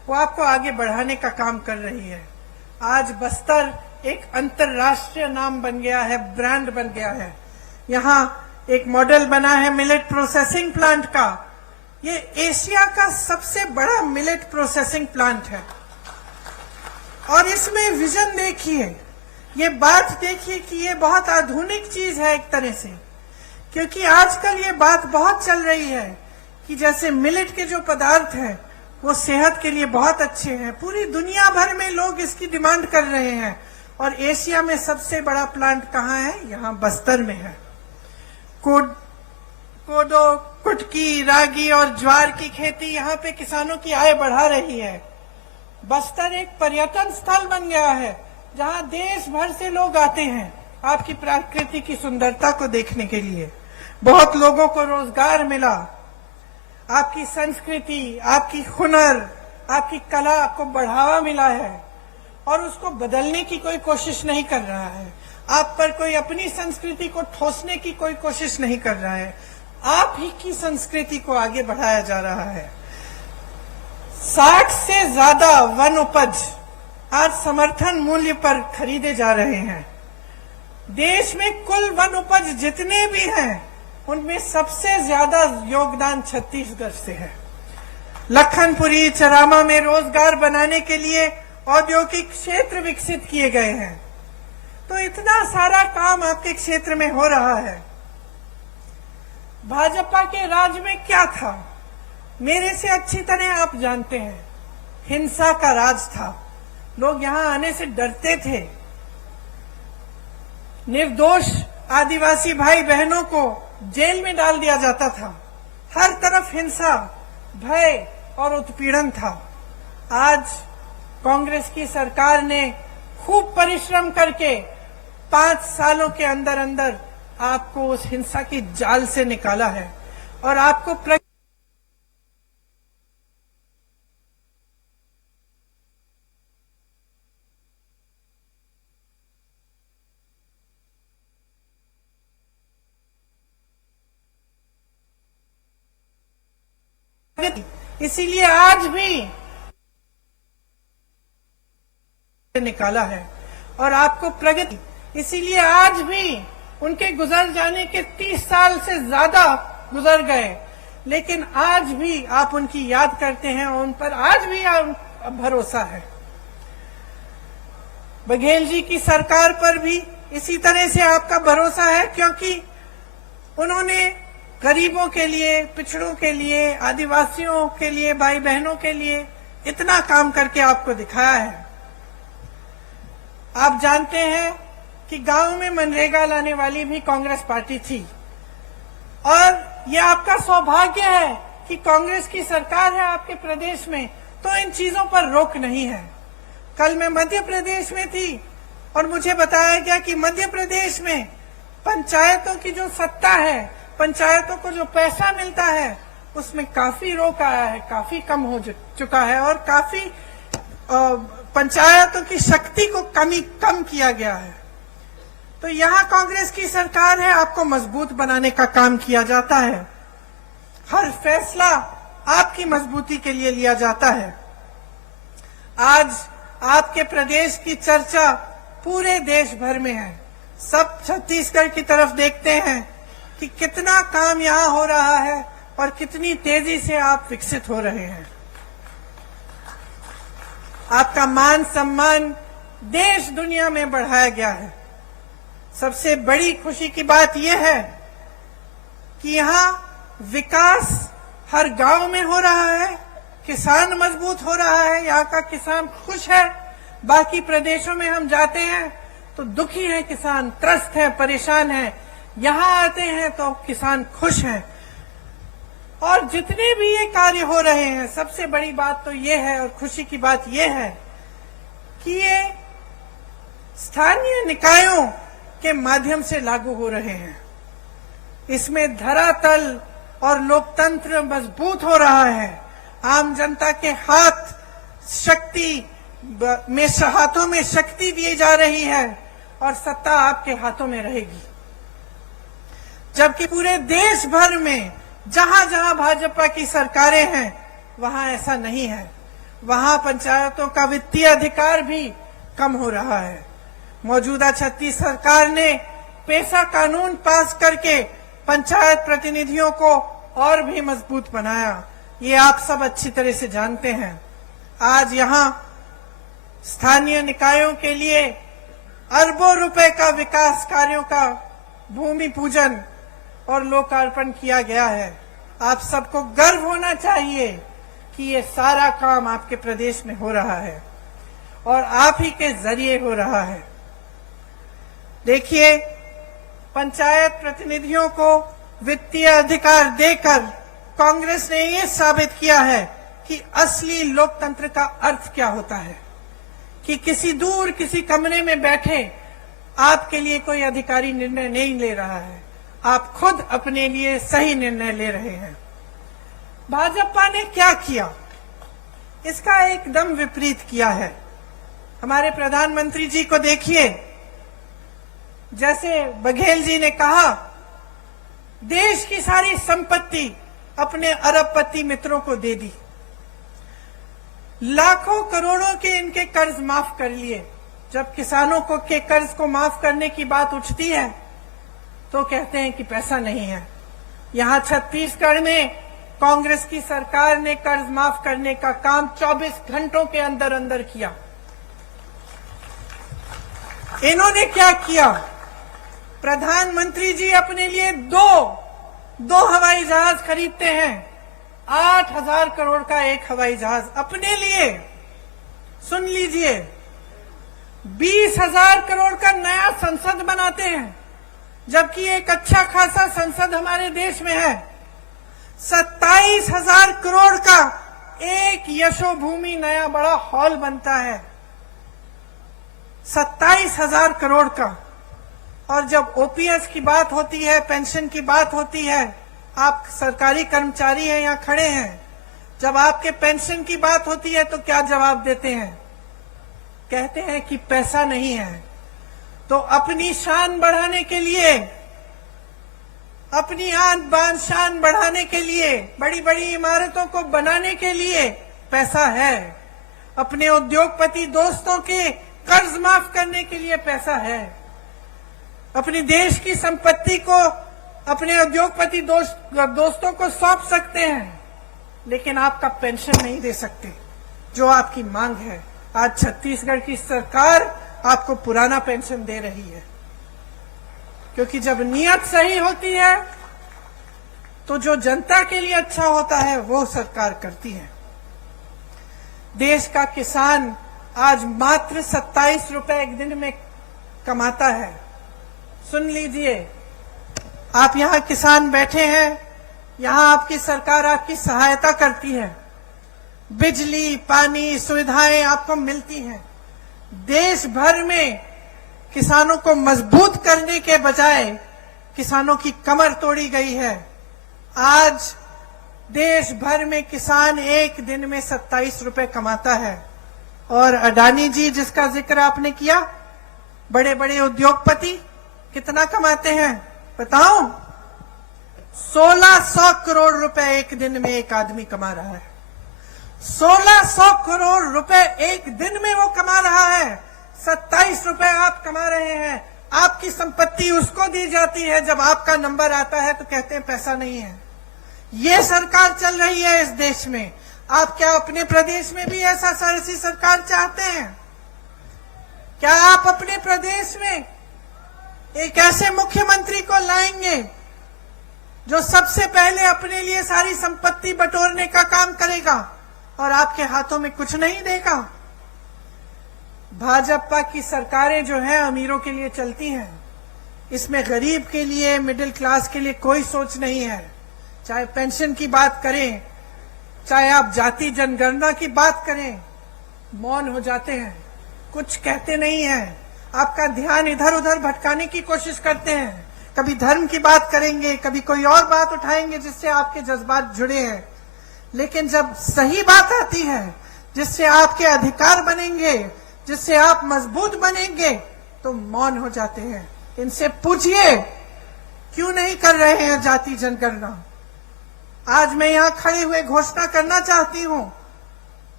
वो आपको आगे बढ़ाने का काम कर रही है। आज बस्तर एक अंतर्राष्ट्रीय नाम बन गया है, ब्रांड बन गया है। यहाँ एक मॉडल बना है मिलेट प्रोसेसिंग प्लांट का। ये एशिया का सबसे बड़ा मिलेट प्रोसेसिंग प्लांट है। और इसमें विजन देखिए, ये बात देखिए कि ये बहुत आधुनिक चीज है एक तरह से, क्योंकि आजकल ये बात बहुत चल रही है कि जैसे मिलेट के जो पदार्थ हैं वो सेहत के लिए बहुत अच्छे हैं। पूरी दुनिया भर में लोग इसकी डिमांड कर रहे हैं। और एशिया में सबसे बड़ा प्लांट कहाँ है? यहाँ बस्तर में है। कोदो, कुटकी, रागी और ज्वार की खेती यहाँ पे किसानों की आय बढ़ा रही है। बस्तर एक पर्यटन स्थल बन गया है जहाँ देश भर से लोग आते हैं आपकी प्रकृति की सुंदरता को देखने के लिए। बहुत लोगों को रोजगार मिला। आपकी संस्कृति, आपकी हुनर, आपकी कला को बढ़ावा मिला है और उसको बदलने की कोई कोशिश नहीं कर रहा है। आप पर कोई अपनी संस्कृति को ठोसने की कोई कोशिश नहीं कर रहा है। आप ही की संस्कृति को आगे बढ़ाया जा रहा है। 60 से ज्यादा वन उपज आज समर्थन मूल्य पर खरीदे जा रहे हैं। देश में कुल वन उपज जितने भी हैं उनमें सबसे ज्यादा योगदान छत्तीसगढ़ से है। लखनपुरी, चरामा में रोजगार बनाने के लिए औद्योगिक क्षेत्र विकसित किए गए हैं। तो इतना सारा काम आपके क्षेत्र में हो रहा है। भाजपा के राज में क्या था? मेरे से अच्छी तरह आप जानते हैं, हिंसा का राज था। लोग यहां आने से डरते थे। निर्दोष आदिवासी भाई बहनों को जेल में डाल दिया जाता था। हर तरफ हिंसा, भय और उत्पीड़न था। आज कांग्रेस की सरकार ने खूब परिश्रम करके 5 सालों के अंदर अंदर आपको उस हिंसा की जाल से निकाला है और आपको इसीलिए आज भी निकाला है और आपको प्रगति, इसीलिए आज भी उनके गुजर जाने के 30 साल से ज्यादा गुजर गए, लेकिन आज भी आप उनकी याद करते हैं और उन पर आज भी भरोसा है। बघेल जी की सरकार पर भी इसी तरह से आपका भरोसा है, क्योंकि उन्होंने गरीबों के लिए, पिछड़ों के लिए, आदिवासियों के लिए, भाई बहनों के लिए इतना काम करके आपको दिखाया है। आप जानते हैं कि गांव में मनरेगा लाने वाली भी कांग्रेस पार्टी थी और ये आपका सौभाग्य है कि कांग्रेस की सरकार है आपके प्रदेश में, तो इन चीजों पर रोक नहीं है। कल मैं मध्य प्रदेश में थी और मुझे बताया गया कि मध्य प्रदेश में पंचायतों की जो सत्ता है, पंचायतों को जो पैसा मिलता है, उसमें काफी रोक आया है, काफी कम हो चुका है और काफी पंचायतों की शक्ति को कम किया गया है। तो यहाँ कांग्रेस की सरकार है, आपको मजबूत बनाने का काम किया जाता है। हर फैसला आपकी मजबूती के लिए लिया जाता है। आज आपके प्रदेश की चर्चा पूरे देश भर में है। सब छत्तीसगढ़ की तरफ देखते हैं कि कितना काम यहाँ हो रहा है और कितनी तेजी से आप विकसित हो रहे हैं। आपका मान सम्मान देश दुनिया में बढ़ाया गया है। सबसे बड़ी खुशी की बात यह है कि यहाँ विकास हर गांव में हो रहा है, किसान मजबूत हो रहा है, यहाँ का किसान खुश है। बाकी प्रदेशों में हम जाते हैं तो दुखी है किसान, त्रस्त है, परेशान है। यहाँ आते हैं तो किसान खुश हैं। और जितने भी ये कार्य हो रहे हैं, सबसे बड़ी बात तो ये है और खुशी की बात ये है कि ये स्थानीय निकायों के माध्यम से लागू हो रहे हैं। इसमें धरातल और लोकतंत्र मजबूत हो रहा है। आम जनता के हाथों में शक्ति दी जा रही है और सत्ता आपके हाथों में रहेगी। जबकि पूरे देश भर में जहां जहां भाजपा की सरकारें हैं वहां ऐसा नहीं है। वहां पंचायतों का वित्तीय अधिकार भी कम हो रहा है। मौजूदा छत्तीस सरकार ने पेशा कानून पास करके पंचायत प्रतिनिधियों को और भी मजबूत बनाया। ये आप सब अच्छी तरह से जानते हैं। आज यहाँ स्थानीय निकायों के लिए अरबों रुपए का विकास कार्यों का भूमि पूजन और लोकार्पण किया गया है। आप सबको गर्व होना चाहिए कि ये सारा काम आपके प्रदेश में हो रहा है और आप ही के जरिए हो रहा है। देखिए, पंचायत प्रतिनिधियों को वित्तीय अधिकार देकर कांग्रेस ने ये साबित किया है कि असली लोकतंत्र का अर्थ क्या होता है, कि किसी कमरे में बैठे आपके लिए कोई अधिकारी निर्णय नहीं ले रहा है, आप खुद अपने लिए सही निर्णय ले रहे हैं। भाजपा ने क्या किया, इसका एकदम विपरीत किया है। हमारे प्रधानमंत्री जी को देखिए, जैसे बघेल जी ने कहा, देश की सारी संपत्ति अपने अरबपति मित्रों को दे दी, लाखों करोड़ों के इनके कर्ज माफ कर लिए। जब किसानों को के कर्ज को माफ करने की बात उठती है तो कहते हैं कि पैसा नहीं है। यहां छत्तीसगढ़ में कांग्रेस की सरकार ने कर्ज माफ करने का काम 24 घंटों के अंदर अंदर किया। इन्होंने क्या किया, प्रधानमंत्री जी अपने लिए दो हवाई जहाज खरीदते हैं। 8,000 करोड़ का एक हवाई जहाज अपने लिए। सुन लीजिए, 20,000 करोड़ का नया संसद बनाते हैं, जबकि एक अच्छा खासा संसद हमारे देश में है। 27,000 करोड़ का एक यशोभूमि नया बड़ा हॉल बनता है, 27,000 करोड़ का। और जब ओपीएस की बात होती है, पेंशन की बात होती है, आप सरकारी कर्मचारी हैं, यहाँ खड़े हैं, जब आपके पेंशन की बात होती है तो क्या जवाब देते हैं? कहते हैं कि पैसा नहीं है। तो अपनी शान बढ़ाने के लिए, अपनी आन बान शान बढ़ाने के लिए, बड़ी बड़ी इमारतों को बनाने के लिए पैसा है। अपने उद्योगपति दोस्तों के कर्ज माफ करने के लिए पैसा है। अपने देश की संपत्ति को अपने उद्योगपति दोस्तों को सौंप सकते हैं, लेकिन आपका पेंशन नहीं दे सकते, जो आपकी मांग है। आज छत्तीसगढ़ की सरकार आपको पुराना पेंशन दे रही है, क्योंकि जब नीयत सही होती है तो जो जनता के लिए अच्छा होता है वो सरकार करती है। देश का किसान आज मात्र 27 रुपए एक दिन में कमाता है। सुन लीजिए, आप यहाँ किसान बैठे हैं, यहाँ आपकी सरकार आपकी सहायता करती है, बिजली पानी सुविधाएं आपको मिलती हैं। देश भर में किसानों को मजबूत करने के बजाय किसानों की कमर तोड़ी गई है। आज देश भर में किसान एक दिन में 27 रुपए कमाता है। और अडानी जी, जिसका जिक्र आपने किया, बड़े बड़े उद्योगपति कितना कमाते हैं बताओ? 1600 करोड़ रुपए एक दिन में एक आदमी कमा रहा है। 1600 करोड़ रुपए एक दिन में वो कमा रहा है। 27 रुपए आप कमा रहे हैं। आपकी संपत्ति उसको दी जाती है, जब आपका नंबर आता है तो कहते हैं पैसा नहीं है। ये सरकार चल रही है इस देश में। आप क्या अपने प्रदेश में भी ऐसी सरकार चाहते हैं? क्या आप अपने प्रदेश में एक ऐसे मुख्यमंत्री को लाएंगे जो सबसे पहले अपने लिए सारी संपत्ति बटोरने का काम करेगा और आपके हाथों में कुछ नहीं देगा? भाजपा की सरकारें जो हैं अमीरों के लिए चलती हैं, इसमें गरीब के लिए, मिडिल क्लास के लिए कोई सोच नहीं है। चाहे पेंशन की बात करें, चाहे आप जाति जनगणना की बात करें, मौन हो जाते हैं, कुछ कहते नहीं हैं। आपका ध्यान इधर उधर भटकाने की कोशिश करते हैं। कभी धर्म की बात करेंगे, कभी कोई और बात उठाएंगे जिससे आपके जज्बात जुड़े हैं। लेकिन जब सही बात आती है, जिससे आपके अधिकार बनेंगे, जिससे आप मजबूत बनेंगे, तो मौन हो जाते हैं। इनसे पूछिए क्यों नहीं कर रहे हैं जाति जनगणना। आज मैं यहां खड़े हुए घोषणा करना चाहती हूं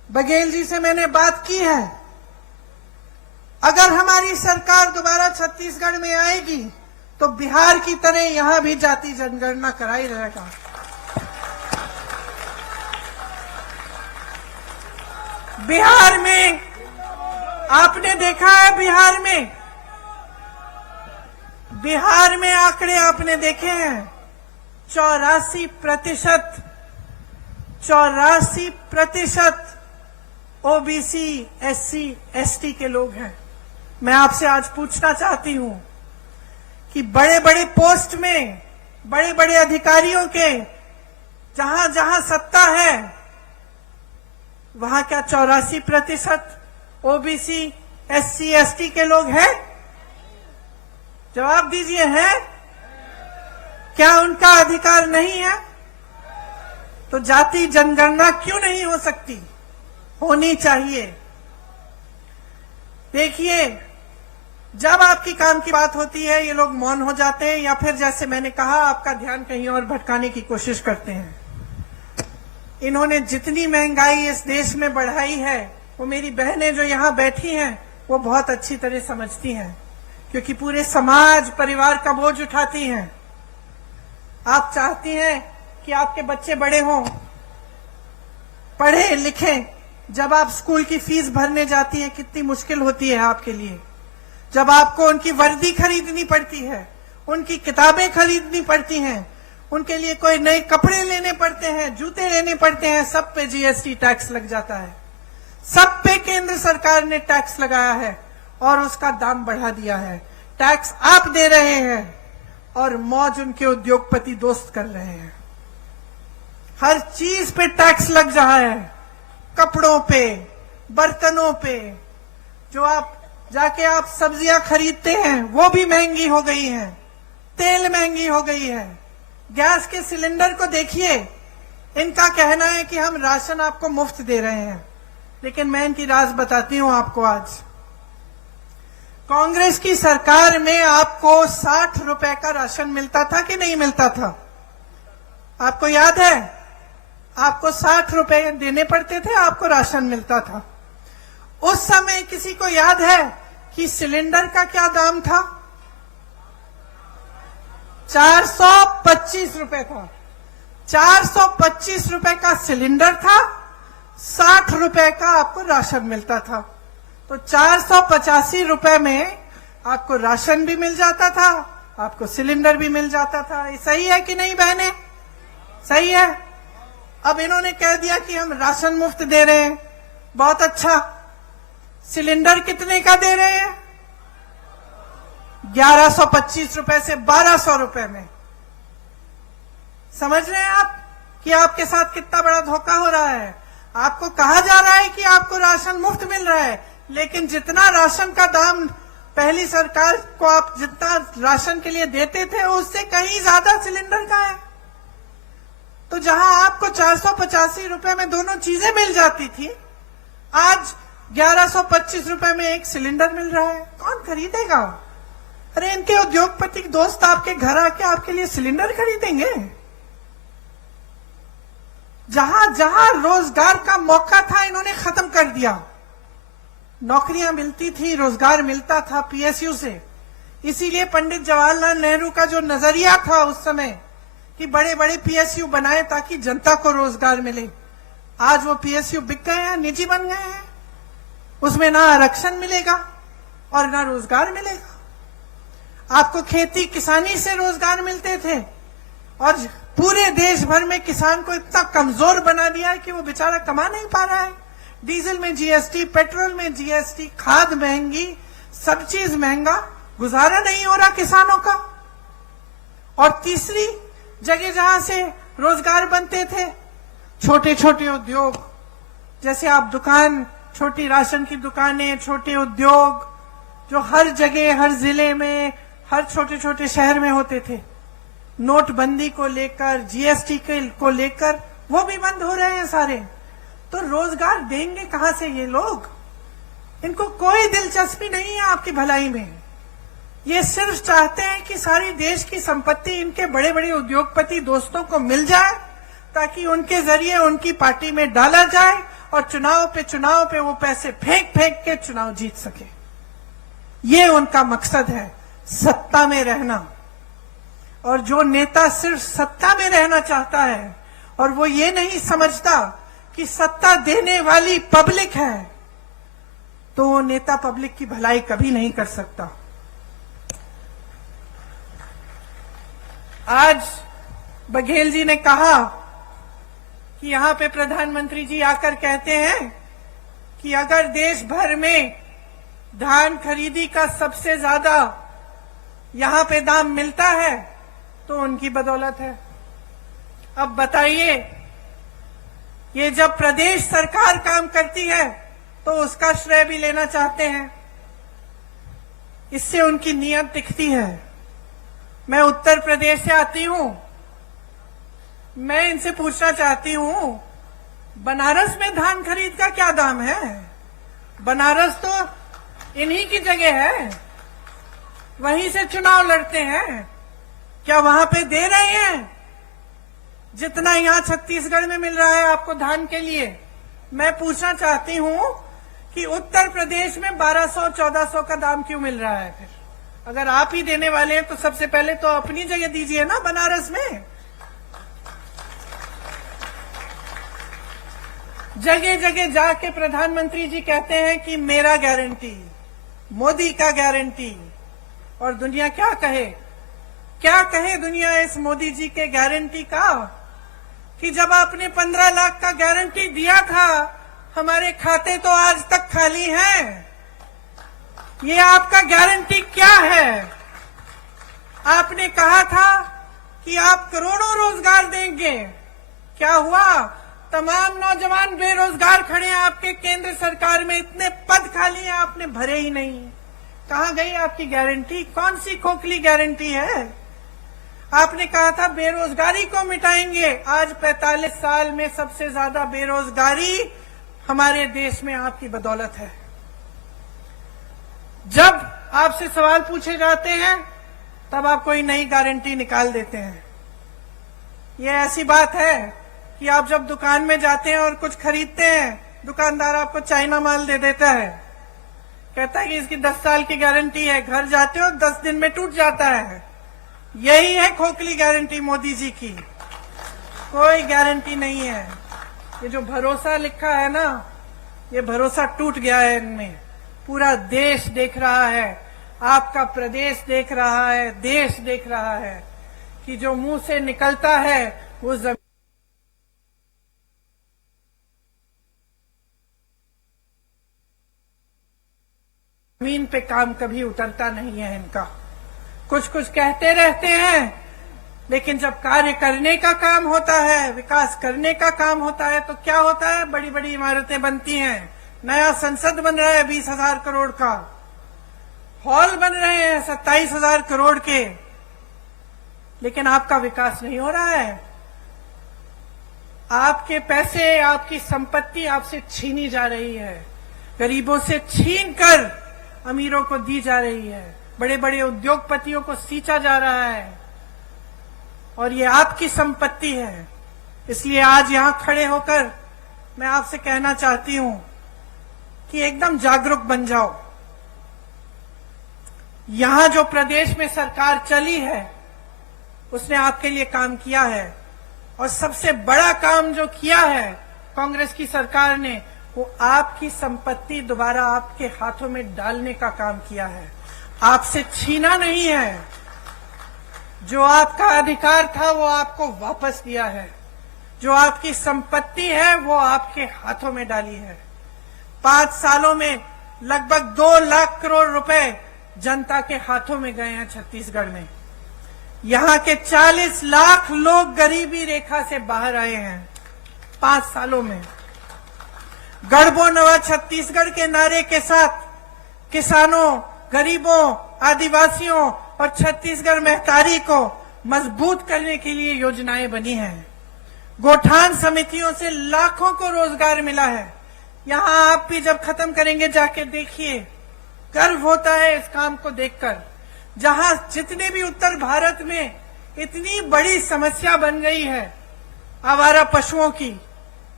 बघेल जी से मैंने बात की है। अगर हमारी सरकार दोबारा छत्तीसगढ़ में आएगी तो बिहार की तरह यहां भी जाति जनगणना कराई रहेगा। बिहार में आपने देखा है, बिहार में आंकड़े आपने देखे हैं, 84% ओबीसी, एससी, एसटी के लोग हैं। मैं आपसे आज पूछना चाहती हूं कि बड़े बड़े पोस्ट में, बड़े बड़े अधिकारियों के जहां जहां सत्ता है वहां क्या 84% ओबीसी, एससी, एसटी के लोग हैं? जवाब दीजिए, है? क्या उनका अधिकार नहीं है? तो जाति जनगणना क्यों नहीं हो सकती? होनी चाहिए। देखिए, जब आपकी काम की बात होती है ये लोग मौन हो जाते हैं, या फिर जैसे मैंने कहा आपका ध्यान कहीं और भटकाने की कोशिश करते हैं। इन्होंने जितनी महंगाई इस देश में बढ़ाई है वो मेरी बहनें जो यहां बैठी हैं वो बहुत अच्छी तरह समझती हैं, क्योंकि पूरे समाज परिवार का बोझ उठाती हैं। आप चाहती हैं कि आपके बच्चे बड़े हों, पढ़े लिखें। जब आप स्कूल की फीस भरने जाती हैं कितनी मुश्किल होती है आपके लिए। जब आपको उनकी वर्दी खरीदनी पड़ती है, उनकी किताबें खरीदनी पड़ती हैं, उनके लिए कोई नए कपड़े लेने पड़ते हैं, जूते लेने पड़ते हैं, सब पे जीएसटी टैक्स लग जाता है। सब पे केंद्र सरकार ने टैक्स लगाया है और उसका दाम बढ़ा दिया है। टैक्स आप दे रहे हैं और मौज उनके उद्योगपति दोस्त कर रहे हैं। हर चीज पे टैक्स लग रहा है, कपड़ों पे, बर्तनों पे। जो आप जाके आप सब्जियां खरीदते हैं वो भी महंगी हो गई हैं, तेल महंगी हो गई है। गैस के सिलेंडर को देखिए, इनका कहना है कि हम राशन आपको मुफ्त दे रहे हैं, लेकिन मैं इनकी राज बताती हूं आपको। आज कांग्रेस की सरकार में आपको 60 रुपए का राशन मिलता था कि नहीं मिलता था? आपको याद है? आपको 60 रुपए देने पड़ते थे, आपको राशन मिलता था। उस समय किसी को याद है कि सिलेंडर का क्या दाम था? 425 रुपए था। 425 रुपए का सिलेंडर था, 60 रुपए का आपको राशन मिलता था। तो 485 रुपए में आपको राशन भी मिल जाता था, आपको सिलेंडर भी मिल जाता था। ये सही है कि नहीं बहने? सही है। अब इन्होंने कह दिया कि हम राशन मुफ्त दे रहे हैं, बहुत अच्छा। सिलेंडर कितने का दे रहे हैं? 1125 रुपए से 1200 रुपए में। समझ रहे हैं आप कि आपके साथ कितना बड़ा धोखा हो रहा है? आपको कहा जा रहा है कि आपको राशन मुफ्त मिल रहा है, लेकिन जितना राशन का दाम पहली सरकार को आप जितना राशन के लिए देते थे उससे कहीं ज्यादा सिलेंडर का है। तो जहां आपको 485 रुपए में दोनों चीजें मिल जाती थी, आज 1125 रुपए में एक सिलेंडर मिल रहा है। कौन खरीदेगा? अरे इनके उद्योगपति दोस्त आपके घर आके आपके लिए सिलेंडर खरीदेंगे। जहां जहां रोजगार का मौका था इन्होंने खत्म कर दिया। नौकरियां मिलती थी, रोजगार मिलता था पीएसयू से। इसीलिए पंडित जवाहरलाल नेहरू का जो नजरिया था उस समय कि बड़े बड़े पीएसयू बनाए ताकि जनता को रोजगार मिले, आज वो पीएसयू बिक गए हैं, निजी बन गए हैं। उसमें ना आरक्षण मिलेगा और ना रोजगार मिलेगा। आपको खेती किसानी से रोजगार मिलते थे और पूरे देश भर में किसान को इतना कमजोर बना दिया है कि वो बेचारा कमा नहीं पा रहा है। डीजल में जीएसटी, पेट्रोल में जीएसटी, खाद महंगी, सब चीज महंगा, गुजारा नहीं हो रहा किसानों का। और तीसरी जगह जहां से रोजगार बनते थे, छोटे छोटे उद्योग, जैसे आप दुकान, छोटी राशन की दुकानें, छोटे उद्योग जो हर जगह, हर जिले में, हर छोटे छोटे शहर में होते थे, नोटबंदी को लेकर, जीएसटी को लेकर वो भी बंद हो रहे हैं सारे। तो रोजगार देंगे कहां से ये लोग? इनको कोई दिलचस्पी नहीं है आपकी भलाई में। ये सिर्फ चाहते हैं कि सारी देश की संपत्ति इनके बड़े बड़े उद्योगपति दोस्तों को मिल जाए ताकि उनके जरिए उनकी पार्टी में डाला जाए और चुनाव पे वो पैसे फेंक फेंक के चुनाव जीत सके। ये उनका मकसद है, सत्ता में रहना। और जो नेता सिर्फ सत्ता में रहना चाहता है और वो ये नहीं समझता कि सत्ता देने वाली पब्लिक है, तो वो नेता पब्लिक की भलाई कभी नहीं कर सकता। आज बघेल जी ने कहा कि यहां पे प्रधानमंत्री जी आकर कहते हैं कि अगर देश भर में धान खरीदी का सबसे ज्यादा यहां पे दाम मिलता है तो उनकी बदौलत है। अब बताइए, ये जब प्रदेश सरकार काम करती है तो उसका श्रेय भी लेना चाहते हैं। इससे उनकी नीयत दिखती है। मैं उत्तर प्रदेश से आती हूं, मैं इनसे पूछना चाहती हूं, बनारस में धान खरीद का क्या दाम है? बनारस तो इन्हीं की जगह है, वहीं से चुनाव लड़ते हैं। क्या वहां पे दे रहे हैं जितना यहां छत्तीसगढ़ में मिल रहा है आपको धान के लिए? मैं पूछना चाहती हूं कि उत्तर प्रदेश में 1200-1400 का दाम क्यों मिल रहा है? फिर अगर आप ही देने वाले हैं तो सबसे पहले तो अपनी जगह दीजिए ना बनारस में। जगह जगह जाके प्रधानमंत्री जी कहते हैं कि मेरा गारंटी, मोदी का गारंटी। और दुनिया क्या कहे? क्या कहे दुनिया इस मोदी जी के गारंटी का कि जब आपने 15 लाख का गारंटी दिया था, हमारे खाते तो आज तक खाली हैं। ये आपका गारंटी क्या है? आपने कहा था कि आप करोड़ों रोजगार देंगे, क्या हुआ? तमाम नौजवान बेरोजगार खड़े हैं आपके केंद्र सरकार में, इतने पद खाली हैं, आपने भरे ही नहीं। कहां गई आपकी गारंटी? कौन सी खोखली गारंटी है? आपने कहा था बेरोजगारी को मिटाएंगे, आज 45 साल में सबसे ज्यादा बेरोजगारी हमारे देश में आपकी बदौलत है। जब आपसे सवाल पूछे जाते हैं तब आप कोई नई गारंटी निकाल देते हैं। ये ऐसी बात है कि आप जब दुकान में जाते हैं और कुछ खरीदते हैं, दुकानदार आपको चाइना माल दे देता है, कहता है कि इसकी 10 साल की गारंटी है। घर जाते हो 10 दिन में टूट जाता है। यही है खोखली गारंटी मोदी जी की, कोई गारंटी नहीं है। ये जो भरोसा लिखा है ना, ये भरोसा टूट गया है इनमें। पूरा देश देख रहा है, आपका प्रदेश देख रहा है, देश देख रहा है कि जो मुंह से निकलता है वो जमीन पे काम कभी उतरता नहीं है इनका। कुछ कुछ कहते रहते हैं, लेकिन जब कार्य करने का काम होता है, विकास करने का काम होता है, तो क्या होता है? बड़ी बड़ी इमारतें बनती हैं, नया संसद बन रहा है 20,000 करोड़ का, हॉल बन रहे हैं 27,000 करोड़ के, लेकिन आपका विकास नहीं हो रहा है। आपके पैसे, आपकी संपत्ति आपसे छीनी जा रही है, गरीबों से छीन कर अमीरों को दी जा रही है, बड़े बड़े उद्योगपतियों को सींचा जा रहा है, और ये आपकी संपत्ति है। इसलिए आज यहां खड़े होकर मैं आपसे कहना चाहती हूं कि एकदम जागरूक बन जाओ। यहां जो प्रदेश में सरकार चली है उसने आपके लिए काम किया है, और सबसे बड़ा काम जो किया है कांग्रेस की सरकार ने, वो आपकी संपत्ति दोबारा आपके हाथों में डालने का काम किया है, आपसे छीना नहीं है। जो आपका अधिकार था वो आपको वापस दिया है, जो आपकी संपत्ति है वो आपके हाथों में डाली है। 5 सालों में लगभग 2 लाख करोड़ रुपए जनता के हाथों में गए हैं छत्तीसगढ़ में। यहां के 40 लाख लोग गरीबी रेखा से बाहर आए हैं 5 सालों में। गढ़बो नवा छत्तीसगढ़ के नारे के साथ किसानों, गरीबों, आदिवासियों और छत्तीसगढ़ महतारी को मजबूत करने के लिए योजनाएं बनी हैं। गोठान समितियों से लाखों को रोजगार मिला है। यहां आप भी जब खत्म करेंगे जाके देखिए, गर्व होता है इस काम को देखकर। जहां जितने भी उत्तर भारत में इतनी बड़ी समस्या बन गई है आवारा पशुओं की,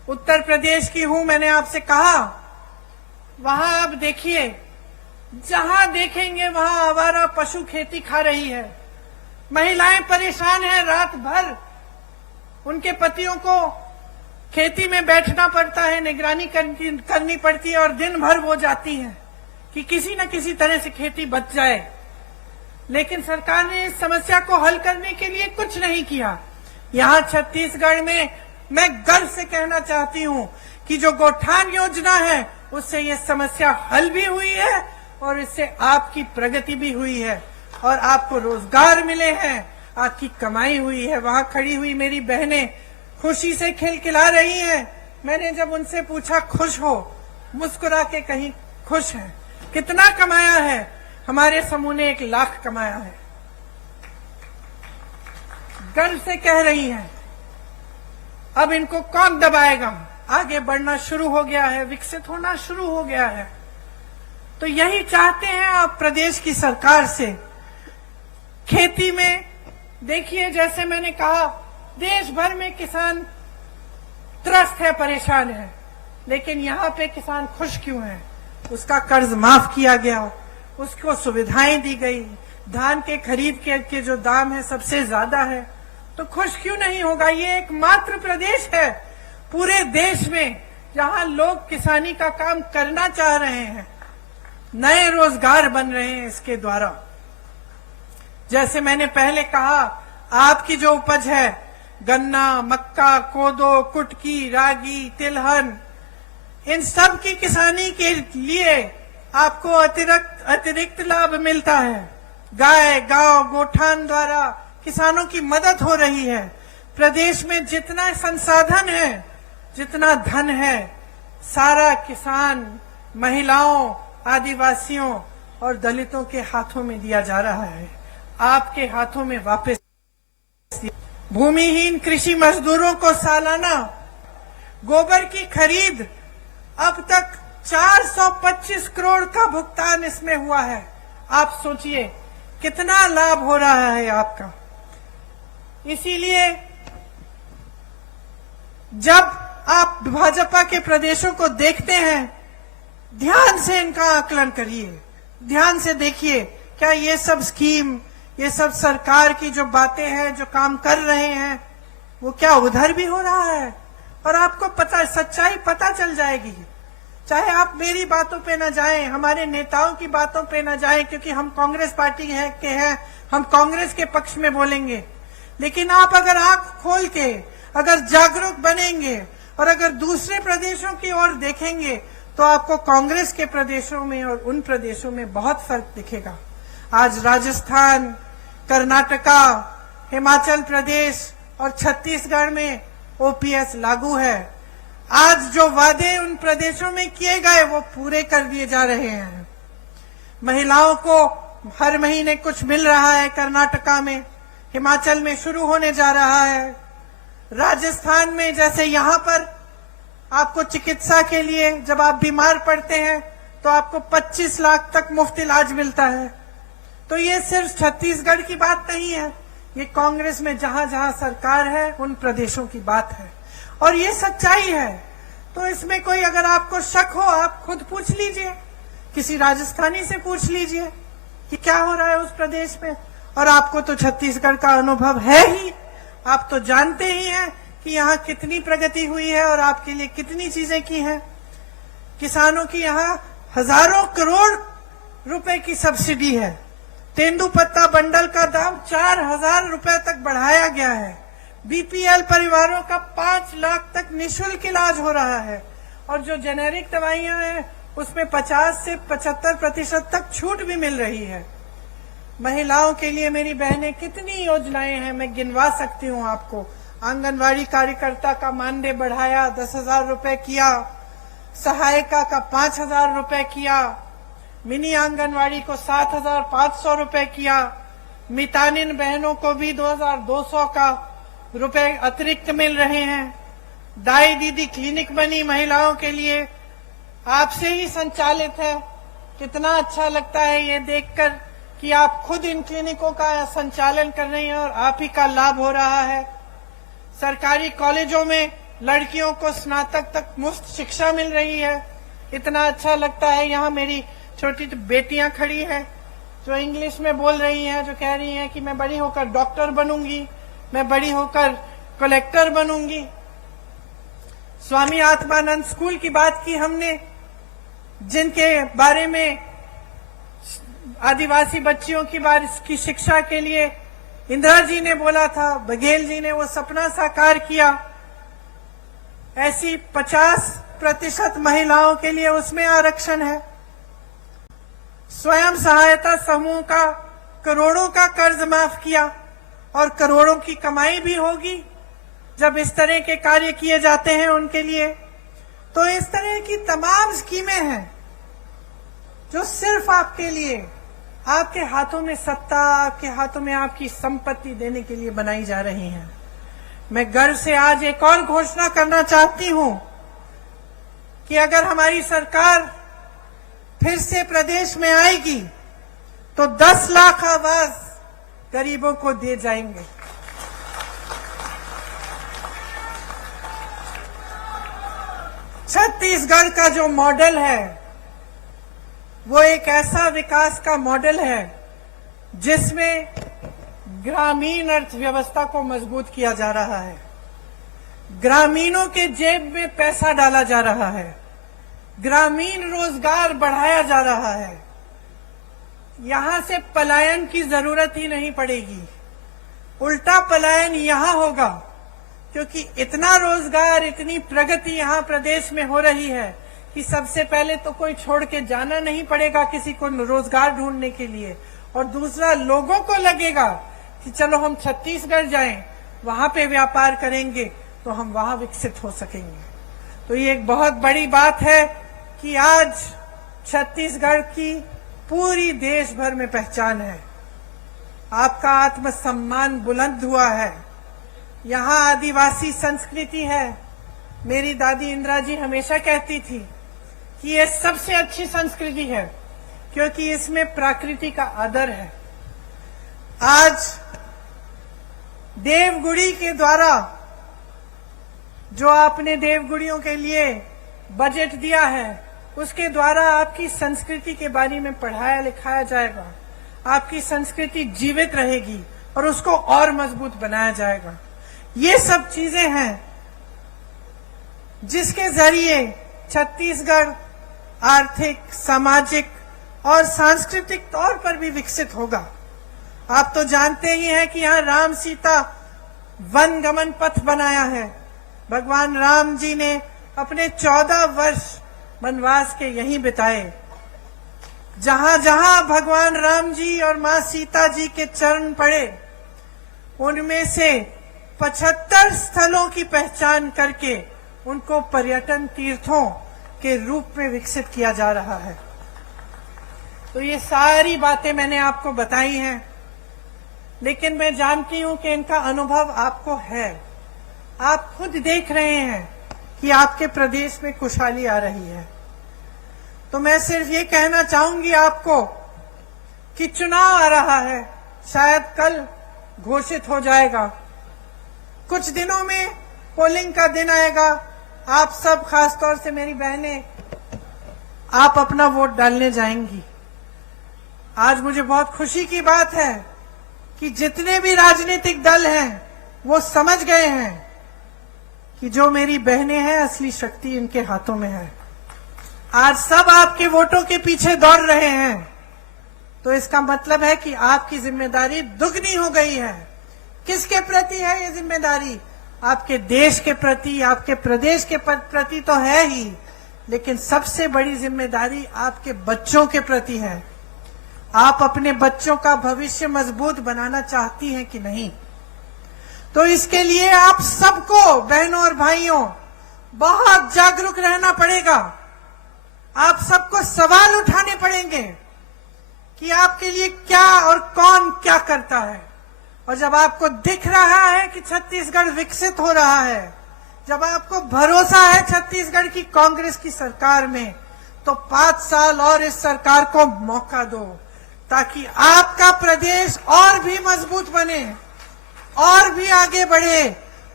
उत्तर प्रदेश की हूं, मैंने आपसे कहा वहां आप देखिए, जहां देखेंगे वहां आवारा पशु खेती खा रही है। महिलाएं परेशान हैं, रात भर उनके पतियों को खेती में बैठना पड़ता है, निगरानी करनी पड़ती है और दिन भर वो जाती हैं कि किसी न किसी तरह से खेती बच जाए। लेकिन सरकार ने इस समस्या को हल करने के लिए कुछ नहीं किया। यहाँ छत्तीसगढ़ में मैं गर्व से कहना चाहती हूँ कि जो गौठान योजना है उससे ये समस्या हल भी हुई है और इससे आपकी प्रगति भी हुई है और आपको रोजगार मिले हैं, आपकी कमाई हुई है। वहां खड़ी हुई मेरी बहनें खुशी से खिलखिला रही हैं। मैंने जब उनसे पूछा खुश हो, मुस्कुरा के कहीं खुश हैं। कितना कमाया है? हमारे समूह ने 1 लाख कमाया है। गर्व से कह रही हैं। अब इनको कौन दबाएगा? आगे बढ़ना शुरू हो गया है, विकसित होना शुरू हो गया है। तो यही चाहते हैं आप प्रदेश की सरकार से। खेती में देखिए, जैसे मैंने कहा, देश भर में किसान त्रस्त है, परेशान है, लेकिन यहाँ पे किसान खुश क्यों है? उसका कर्ज माफ किया गया, उसको सुविधाएं दी गई, धान के खरीद के जो दाम है सबसे ज्यादा है, तो खुश क्यों नहीं होगा? ये एकमात्र प्रदेश है पूरे देश में जहां लोग किसानी का काम करना चाह रहे हैं, नए रोजगार बन रहे हैं इसके द्वारा। जैसे मैंने पहले कहा, आपकी जो उपज है, गन्ना, मक्का, कोदो, कुटकी, रागी, तिलहन, इन सब की किसानी के लिए आपको अतिरिक्त लाभ मिलता है। गाय, गांव, गोठान द्वारा किसानों की मदद हो रही है। प्रदेश में जितना संसाधन है, जितना धन है, सारा किसान, महिलाओं, आदिवासियों और दलितों के हाथों में दिया जा रहा है। आपके हाथों में वापस। भूमिहीन कृषि मजदूरों को सालाना गोबर की खरीद अब तक 425 करोड़ का भुगतान इसमें हुआ है। आप सोचिए कितना लाभ हो रहा है आपका। इसीलिए जब आप भाजपा के प्रदेशों को देखते हैं, ध्यान से इनका आकलन करिए, ध्यान से देखिए क्या ये सब स्कीम, ये सब सरकार की जो बातें हैं, जो काम कर रहे हैं, वो क्या उधर भी हो रहा है? और आपको पता, सच्चाई पता चल जाएगी। चाहे आप मेरी बातों पे न जाएं, हमारे नेताओं की बातों पे न जाएं, क्योंकि हम कांग्रेस पार्टी के हैं, हम कांग्रेस के पक्ष में बोलेंगे। लेकिन आप अगर आंख खोल के अगर जागरूक बनेंगे और अगर दूसरे प्रदेशों की ओर देखेंगे तो आपको कांग्रेस के प्रदेशों में और उन प्रदेशों में बहुत फर्क दिखेगा। आज राजस्थान, कर्नाटका, हिमाचल प्रदेश और छत्तीसगढ़ में ओपीएस लागू है। आज जो वादे उन प्रदेशों में किए गए वो पूरे कर दिए जा रहे हैं। महिलाओं को हर महीने कुछ मिल रहा है कर्नाटका में, हिमाचल में शुरू होने जा रहा है। राजस्थान में जैसे यहाँ पर आपको चिकित्सा के लिए जब आप बीमार पड़ते हैं तो आपको 25 लाख तक मुफ्त इलाज मिलता है। तो ये सिर्फ छत्तीसगढ़ की बात नहीं है, ये कांग्रेस में जहां जहां सरकार है उन प्रदेशों की बात है और ये सच्चाई है। तो इसमें कोई अगर आपको शक हो, आप खुद पूछ लीजिए, किसी राजस्थानी से पूछ लीजिए कि क्या हो रहा है उस प्रदेश में। और आपको तो छत्तीसगढ़ का अनुभव है ही, आप तो जानते ही हैं कि यहाँ कितनी प्रगति हुई है और आपके लिए कितनी चीजें की हैं। किसानों की यहाँ हजारों करोड़ रुपए की सब्सिडी है। तेंदुपत्ता बंडल का दाम 4,000 रुपए तक बढ़ाया गया है। बीपीएल परिवारों का 5 लाख तक निःशुल्क इलाज हो रहा है और जो जेनेरिक दवाइयां हैं उसमें 50 से 75% तक छूट भी मिल रही है। महिलाओं के लिए मेरी बहनें कितनी योजनाएं हैं, मैं गिनवा सकती हूँ आपको। आंगनवाड़ी कार्यकर्ता का मानदेय बढ़ाया, 10,000 रुपए किया। सहायिका का 5,000 रुपए किया। मिनी आंगनवाड़ी को 7,500 रुपए किया। मितानिन बहनों को भी 2,200 का रुपए अतिरिक्त मिल रहे हैं। दाई दीदी क्लिनिक बनी महिलाओं के लिए, आपसे ही संचालित है। कितना अच्छा लगता है ये देखकर कि आप खुद इन क्लिनिकों का संचालन कर रही हैं और आप ही का लाभ हो रहा है। सरकारी कॉलेजों में लड़कियों को स्नातक तक मुफ्त शिक्षा मिल रही है। इतना अच्छा लगता है। यहाँ मेरी छोटी बेटियां खड़ी हैं जो इंग्लिश में बोल रही हैं, जो कह रही हैं कि मैं बड़ी होकर डॉक्टर बनूंगी, मैं बड़ी होकर कलेक्टर बनूंगी। स्वामी आत्मानंद स्कूल की बात की हमने, जिनके बारे में आदिवासी बच्चियों की शिक्षा के लिए इंदिरा जी ने बोला था, बघेल जी ने वो सपना साकार किया। ऐसी 50% महिलाओं के लिए उसमें आरक्षण है। स्वयं सहायता समूह का करोड़ों का कर्ज माफ किया और करोड़ों की कमाई भी होगी जब इस तरह के कार्य किए जाते हैं उनके लिए। तो इस तरह की तमाम स्कीमें हैं जो सिर्फ आपके लिए, आपके हाथों में सत्ता, आपके हाथों में आपकी संपत्ति देने के लिए बनाई जा रही हैं। मैं गर्व से आज एक और घोषणा करना चाहती हूं कि अगर हमारी सरकार फिर से प्रदेश में आएगी तो 10 लाख आवास गरीबों को दे जाएंगे। छत्तीसगढ़ का जो मॉडल है वो एक ऐसा विकास का मॉडल है जिसमें ग्रामीण अर्थव्यवस्था को मजबूत किया जा रहा है, ग्रामीणों के जेब में पैसा डाला जा रहा है, ग्रामीण रोजगार बढ़ाया जा रहा है। यहां से पलायन की जरूरत ही नहीं पड़ेगी, उल्टा पलायन यहां होगा, क्योंकि इतना रोजगार, इतनी प्रगति यहां प्रदेश में हो रही है कि सबसे पहले तो कोई छोड़ के जाना नहीं पड़ेगा किसी को रोजगार ढूंढने के लिए, और दूसरा लोगों को लगेगा कि चलो हम छत्तीसगढ़ जाएं, वहां पे व्यापार करेंगे तो हम वहां विकसित हो सकेंगे। तो ये एक बहुत बड़ी बात है कि आज छत्तीसगढ़ की पूरी देश भर में पहचान है। आपका आत्मसम्मान बुलंद हुआ है। यहाँ आदिवासी संस्कृति है। मेरी दादी इंदिरा जी हमेशा कहती थी कि ये सबसे अच्छी संस्कृति है क्योंकि इसमें प्रकृति का आदर है। आज देवगुड़ी के द्वारा जो आपने देवगुड़ियों के लिए बजट दिया है, उसके द्वारा आपकी संस्कृति के बारे में पढ़ाया लिखाया जाएगा, आपकी संस्कृति जीवित रहेगी और उसको और मजबूत बनाया जाएगा। ये सब चीजें हैं जिसके जरिए छत्तीसगढ़ आर्थिक, सामाजिक और सांस्कृतिक तौर पर भी विकसित होगा। आप तो जानते ही हैं कि यहाँ राम सीता वन गमन पथ बनाया है। भगवान राम जी ने अपने 14 वर्ष वनवास के यहीं बिताए। जहां जहां भगवान राम जी और मां सीता जी के चरण पड़े, उनमें से 75 स्थलों की पहचान करके उनको पर्यटन तीर्थों के रूप में विकसित किया जा रहा है। तो ये सारी बातें मैंने आपको बताई हैं, लेकिन मैं जानती हूं कि इनका अनुभव आपको है। आप खुद देख रहे हैं कि आपके प्रदेश में खुशहाली आ रही है। तो मैं सिर्फ ये कहना चाहूंगी आपको कि चुनाव आ रहा है, शायद कल घोषित हो जाएगा। कुछ दिनों में पोलिंग का दिन आएगा। आप सब, खासतौर से मेरी बहनें, आप अपना वोट डालने जाएंगी। आज मुझे बहुत खुशी की बात है कि जितने भी राजनीतिक दल हैं वो समझ गए हैं कि जो मेरी बहनें हैं, असली शक्ति इनके हाथों में है। आज सब आपके वोटों के पीछे दौड़ रहे हैं। तो इसका मतलब है कि आपकी जिम्मेदारी दुगनी हो गई है। किसके प्रति है ये जिम्मेदारी? आपके देश के प्रति, आपके प्रदेश के प्रति तो है ही, लेकिन सबसे बड़ी जिम्मेदारी आपके बच्चों के प्रति है। आप अपने बच्चों का भविष्य मजबूत बनाना चाहती हैं कि नहीं? तो इसके लिए आप सबको, बहनों और भाइयों, बहुत जागरूक रहना पड़ेगा। आप सबको सवाल उठाने पड़ेंगे कि आपके लिए क्या और कौन क्या करता है। और जब आपको दिख रहा है कि छत्तीसगढ़ विकसित हो रहा है, जब आपको भरोसा है छत्तीसगढ़ की कांग्रेस की सरकार में, तो 5 साल और इस सरकार को मौका दो ताकि आपका प्रदेश और भी मजबूत बने, और भी आगे बढ़े,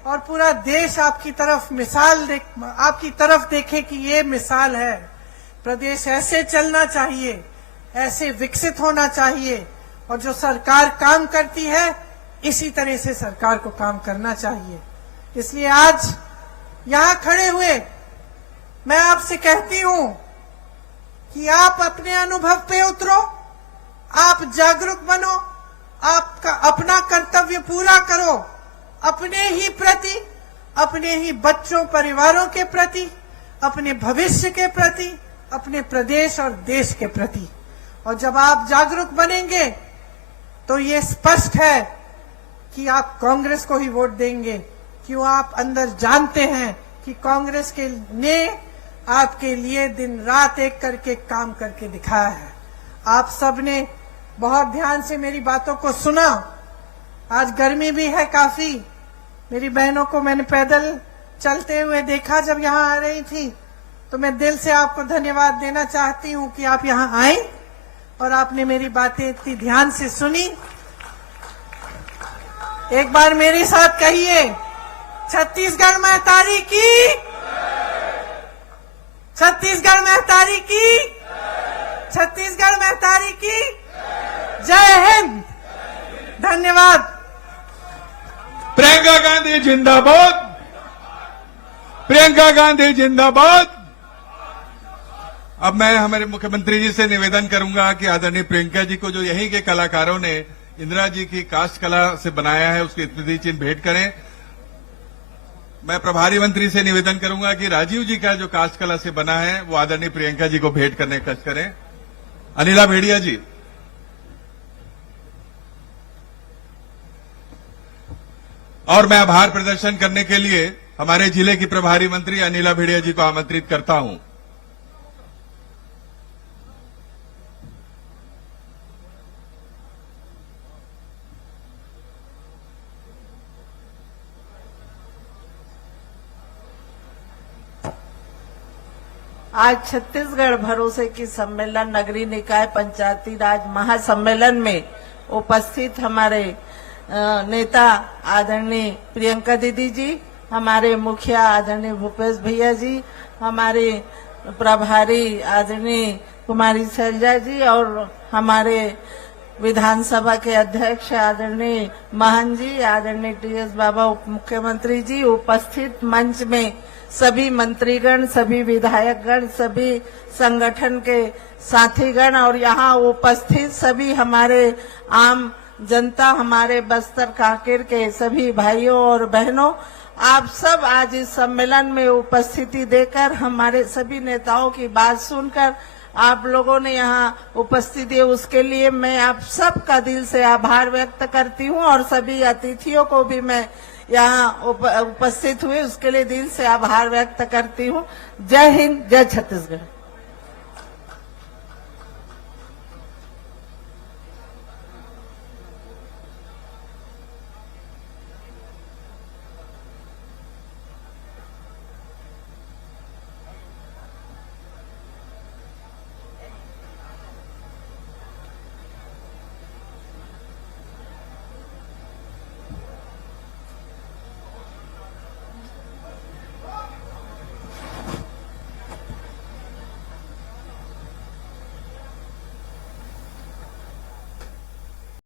और पूरा देश आपकी तरफ देखे कि ये मिसाल है। प्रदेश ऐसे चलना चाहिए, ऐसे विकसित होना चाहिए, और जो सरकार काम करती है इसी तरह से सरकार को काम करना चाहिए। इसलिए आज यहां खड़े हुए मैं आपसे कहती हूं कि आप अपने अनुभव पे उतरो, आप जागरूक बनो, आपका अपना कर्तव्य पूरा करो, अपने ही प्रति, अपने ही बच्चों परिवारों के प्रति, अपने भविष्य के प्रति, अपने प्रदेश और देश के प्रति। और जब आप जागरूक बनेंगे तो ये स्पष्ट है कि आप कांग्रेस को ही वोट देंगे। क्यों? आप अंदर जानते हैं कि कांग्रेस ने आपके लिए दिन रात एक करके काम करके दिखाया है। आप सबने बहुत ध्यान से मेरी बातों को सुना। आज गर्मी भी है काफी। मेरी बहनों को मैंने पैदल चलते हुए देखा जब यहाँ आ रही थी, तो मैं दिल से आपको धन्यवाद देना चाहती हूँ कि आप यहाँ आए और आपने मेरी बातें इतनी ध्यान से सुनी। एक बार मेरे साथ कहिए, छत्तीसगढ़ महतारी की, छत्तीसगढ़ महतारी की, छत्तीसगढ़ महतारी की जय हिंद। धन्यवाद। प्रियंका गांधी जिंदाबाद, प्रियंका गांधी जिंदाबाद। अब मैं हमारे मुख्यमंत्री जी से निवेदन करूंगा कि आदरणीय प्रियंका जी को, जो यहीं के कलाकारों ने इंदिरा जी की काष्ठ कला से बनाया है, उसकी स्मृति चिन्ह भेंट करें। मैं प्रभारी मंत्री से निवेदन करूंगा कि राजीव जी का जो काष्ठ कला से बना है वो आदरणीय प्रियंका जी को भेंट करने का कष्ट करें। अनिला भेड़िया जी। और मैं आभार प्रदर्शन करने के लिए हमारे जिले की प्रभारी मंत्री अनिला भेड़िया जी को आमंत्रित करता हूं। आज छत्तीसगढ़ भरोसे की सम्मेलन नगरीय निकाय पंचायती राज महासम्मेलन में उपस्थित हमारे नेता आदरणीय प्रियंका दीदी जी, हमारे मुखिया आदरणीय भूपेश भैया जी, हमारे प्रभारी आदरणीय कुमारी शैलजा जी और हमारे विधानसभा के अध्यक्ष आदरणीय महन जी, आदरणीय टीएस बाबा उप मुख्यमंत्री जी, उपस्थित मंच में सभी मंत्रीगण, सभी विधायकगण, सभी संगठन के साथीगण और यहाँ उपस्थित सभी हमारे आम जनता, हमारे बस्तर कांकेर के सभी भाइयों और बहनों, आप सब आज इस सम्मेलन में उपस्थिति देकर हमारे सभी नेताओं की बात सुनकर आप लोगों ने यहाँ उपस्थिति है, उसके लिए मैं आप सब का दिल से आभार व्यक्त करती हूँ और सभी अतिथियों को भी मैं यहाँ उपस्थित हुए उसके लिए दिल से आभार व्यक्त करती हूँ। जय हिंद, जय छत्तीसगढ़।